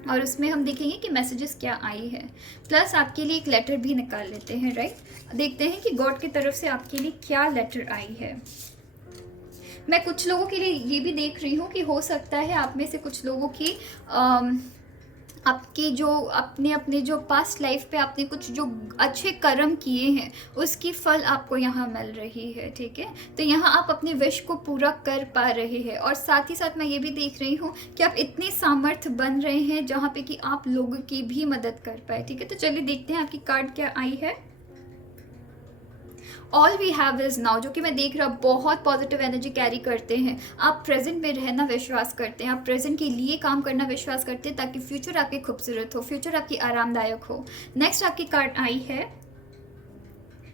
और उसमें हम देखेंगे कि मैसेजेस क्या आई है, प्लस आपके लिए एक लेटर भी निकाल लेते हैं, राइट। देखते हैं कि गॉड की तरफ से आपके लिए क्या लेटर आई है। मैं कुछ लोगों के लिए ये भी देख रही हूँ कि हो सकता है आप में से कुछ लोगों की आपके जो अपने अपने जो पास्ट लाइफ पे आपने कुछ जो अच्छे कर्म किए हैं उसकी फल आपको यहाँ मिल रही है, ठीक है। तो यहाँ आप अपने विश को पूरा कर पा रहे हैं, और साथ ही साथ मैं ये भी देख रही हूँ कि आप इतने सामर्थ्य बन रहे हैं जहाँ पे कि आप लोगों की भी मदद कर पाए, ठीक है। तो चलिए देखते हैं आपकी कार्ड क्या आई है। All we have is now, जो कि मैं देख रहा बहुत पॉजिटिव एनर्जी कैरी करते हैं। आप प्रेजेंट में रहना विश्वास करते हैं, आप प्रेजेंट के लिए काम करना विश्वास करते हैं ताकि फ्यूचर आपके खूबसूरत हो, फ्यूचर आपकी आरामदायक हो। नेक्स्ट आपकी कार्ड आई है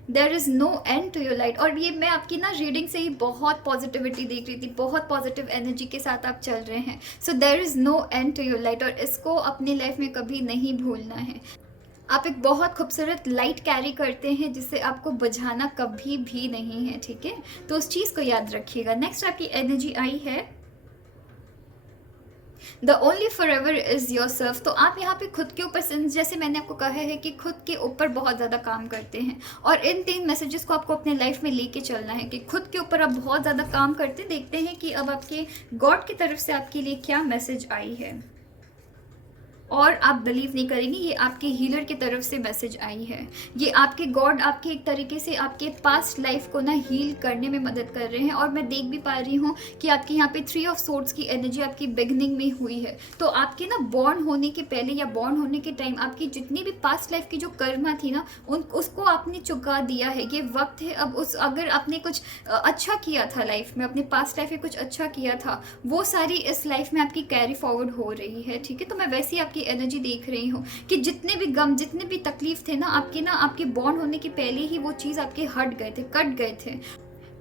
there is no end to your light, और ये मैं आपकी ना रीडिंग से ही बहुत पॉजिटिविटी देख रही थी, बहुत पॉजिटिव एनर्जी के साथ आप चल रहे हैं। So there is no end to your light, और इसको अपनी लाइफ में कभी नहीं भूलना है। आप एक बहुत खूबसूरत लाइट कैरी करते हैं जिसे आपको बुझाना कभी भी नहीं है, ठीक है। तो उस चीज़ को याद रखिएगा। नेक्स्ट आपकी एनर्जी आई है the only for ever is your self. तो आप यहाँ पे खुद के ऊपर, जैसे मैंने आपको कहा है कि खुद के ऊपर बहुत ज़्यादा काम करते हैं, और इन 3 मैसेजेस को आपको अपने लाइफ में लेके चलना है कि खुद के ऊपर आप बहुत ज़्यादा काम करते। देखते हैं कि अब आपके गॉड की तरफ से आपके लिए क्या मैसेज आई है, और आप बिलीव नहीं करेंगे, ये आपके हीलर की तरफ से मैसेज आई है। ये आपके गॉड आपके एक तरीके से आपके पास्ट लाइफ को ना हील करने में मदद कर रहे हैं, और मैं देख भी पा रही हूँ कि आपके यहाँ पे 3 ऑफ सोर्ड्स की एनर्जी आपकी बिगनिंग में हुई है। तो आपके ना बॉर्न होने के पहले या बॉर्न होने के टाइम आपकी जितनी भी पास्ट लाइफ की जो कर्मा थी ना उसको आपने चुका दिया है। ये वक्त है अब उस, अगर आपने कुछ अच्छा किया था लाइफ में, अपने पास्ट लाइफ में कुछ अच्छा किया था, वो सारी इस लाइफ में आपकी कैरी फॉरवर्ड हो रही है, ठीक है। तो मैं वैसे ही आपकी एनर्जी देख रही हूँ कि जितने भी गम, जितने भी तकलीफ थे ना आपके बॉर्न होने के पहले ही वो चीज़ आपके हट गए थे, कट गए थे।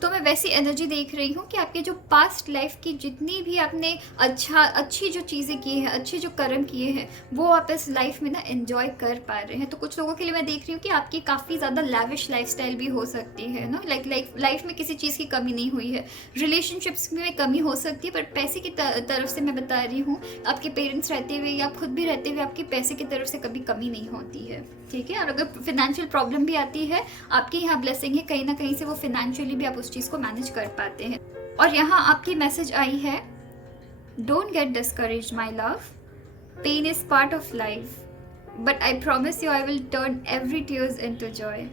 तो मैं वैसी एनर्जी देख रही हूँ कि आपके जो पास्ट लाइफ की जितनी भी आपने अच्छी जो चीज़ें की हैं, अच्छे जो कर्म किए हैं, वो आप इस लाइफ में ना एंजॉय कर पा रहे हैं। तो कुछ लोगों के लिए मैं देख रही हूँ कि आपकी काफ़ी ज़्यादा लैविश लाइफस्टाइल भी हो सकती है ना, लाइफ में किसी चीज़ की कमी नहीं हुई है, रिलेशनशिप्स में कमी हो सकती है, पर पैसे की तरफ से मैं बता रही हूँ, आपके पेरेंट्स रहते हुए या खुद भी रहते हुए आपके पैसे की तरफ से कभी कमी नहीं होती है, ठीक है। और अगर फिनेंशियल प्रॉब्लम भी आती है, आपके यहाँ ब्लेसिंग है, कहीं ना कहीं से वो फिनेंशियली भी आप उस चीज़ को मैनेज कर पाते हैं। और यहाँ आपकी मैसेज आई है don't get discourage my love, pain is part of life, but I promise you I will turn every tears into joy,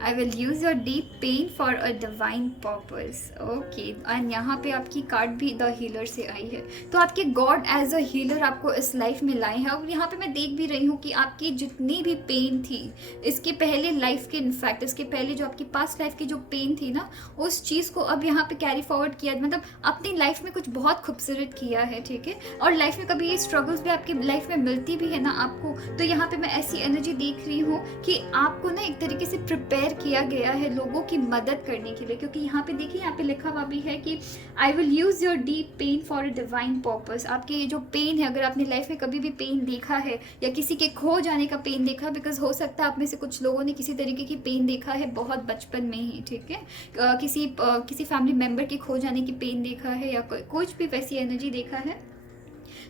I will use your deep pain for a divine purpose. Okay, and यहाँ पे आपकी कार्ड भी द हीलर से आई है। तो आपके गॉड एज अ हीलर आपको इस लाइफ में लाए हैं। और यहाँ पे मैं देख भी रही हूँ कि आपकी जितनी भी पेन थी इसके पहले लाइफ के, इनफैक्ट इसके पहले जो आपकी पास्ट लाइफ की जो पेन थी ना, उस चीज़ को अब यहाँ पे कैरी फॉरवर्ड किया, मतलब अपनी लाइफ में कुछ बहुत खूबसूरत किया है, ठीक है। और लाइफ में कभी ये स्ट्रगल्स भी आपकी लाइफ में मिलती भी है ना आपको, तो यहाँ पे मैं ऐसी एनर्जी देख रही हूँ कि आपको ना एक तरीके से प्रिपेयर किया गया है लोगों की मदद करने के लिए। क्योंकि यहाँ पे देखिए, यहाँ पे लिखा हुआ भी है कि I will use your deep pain for a divine purpose. आपके ये जो पेन है, अगर आपने लाइफ में कभी भी पेन देखा है या किसी के खो जाने का पेन देखा, बिकॉज हो सकता है आप में से कुछ लोगों ने किसी तरीके की पेन देखा है बहुत बचपन में ही, ठीक है। किसी फैमिली मेम्बर के खो जाने की पेन देखा है, या कुछ भी वैसी एनर्जी देखा है,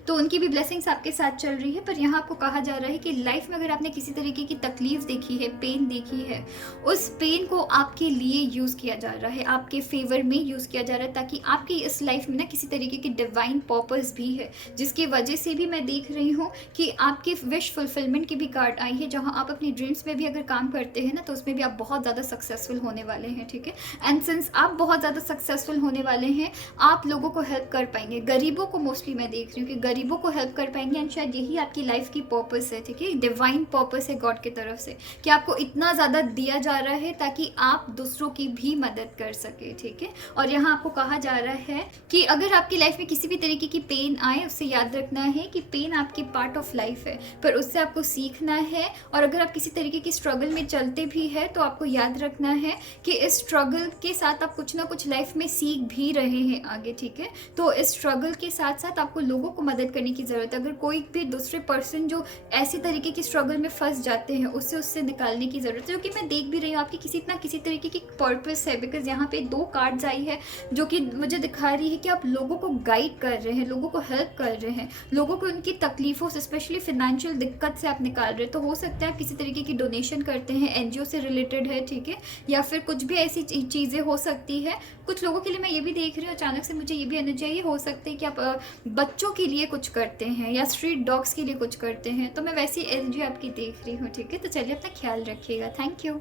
तो उनकी भी ब्लेसिंग्स आपके साथ चल रही है। पर यहाँ आपको कहा जा रहा है कि लाइफ में अगर आपने किसी तरीके की तकलीफ देखी है, पेन देखी है, उस पेन को आपके लिए यूज़ किया जा रहा है, आपके फेवर में यूज़ किया जा रहा है, ताकि आपकी इस लाइफ में ना किसी तरीके की डिवाइन पर्पस भी है, जिसकी वजह से भी मैं देख रही हूँ कि आपकी विश फुलफिलमेंट की भी कार्ड आई है, जहाँ आप अपनी ड्रीम्स में भी अगर काम करते हैं ना, तो उसमें भी आप बहुत ज़्यादा सक्सेसफुल होने वाले हैं, ठीक है। एंड सिंस आप बहुत ज़्यादा सक्सेसफुल होने वाले हैं, आप लोगों को हेल्प कर पाएंगे, गरीबों को मोस्टली मैं देख रही हूँ कि गरीबों को हेल्प कर पाएंगे। एंड शायद यही आपकी लाइफ की पर्पस है, ठीक है, डिवाइन पर्पस है गॉड की तरफ से, कि आपको इतना ज़्यादा दिया जा रहा है ताकि आप दूसरों की भी मदद कर सके, ठीक है। और यहाँ आपको कहा जा रहा है कि अगर आपकी लाइफ में किसी भी तरीके की पेन आए, उससे याद रखना है कि पेन आपकी पार्ट ऑफ लाइफ है, पर उससे आपको सीखना है। और अगर आप किसी तरीके की स्ट्रगल में चलते भी है, तो आपको याद रखना है कि इस स्ट्रगल के साथ आप कुछ ना कुछ लाइफ में सीख भी रहे हैं आगे, ठीक है। तो इस स्ट्रगल के साथ साथ आपको लोगों को मदद करने की ज़रूरत है। अगर कोई भी दूसरे पर्सन जो ऐसी तरीके की स्ट्रगल में फंस जाते हैं, उससे निकालने की ज़रूरत है, जो कि मैं देख भी रही हूँ आपकी किसी ना किसी तरीके की पर्पस है। बिकॉज यहाँ पे 2 कार्ड्स आई है जो कि मुझे दिखा रही है कि आप लोगों को गाइड कर रहे हैं, लोगों को हेल्प कर रहे हैं, लोगों को उनकी तकलीफ़ों से, स्पेशली फिनेंशियल दिक्कत से आप निकाल रहे हैं। तो हो सकता है आप किसी तरीके की डोनेशन करते हैं, NGO से रिलेटेड है, ठीक है, या फिर कुछ भी ऐसी चीज़ें हो सकती है। कुछ लोगों के लिए मैं ये भी देख रही हूँ, अचानक से मुझे ये भी एनर्जी आई, हो सकता है कि आप बच्चों के लिए कुछ करते हैं या स्ट्रीट डॉग्स के लिए कुछ करते हैं, तो मैं वैसी एनजीओ आपकी देख रही हूँ, ठीक है। तो चलिए अपना ख्याल रखिएगा। Thank you.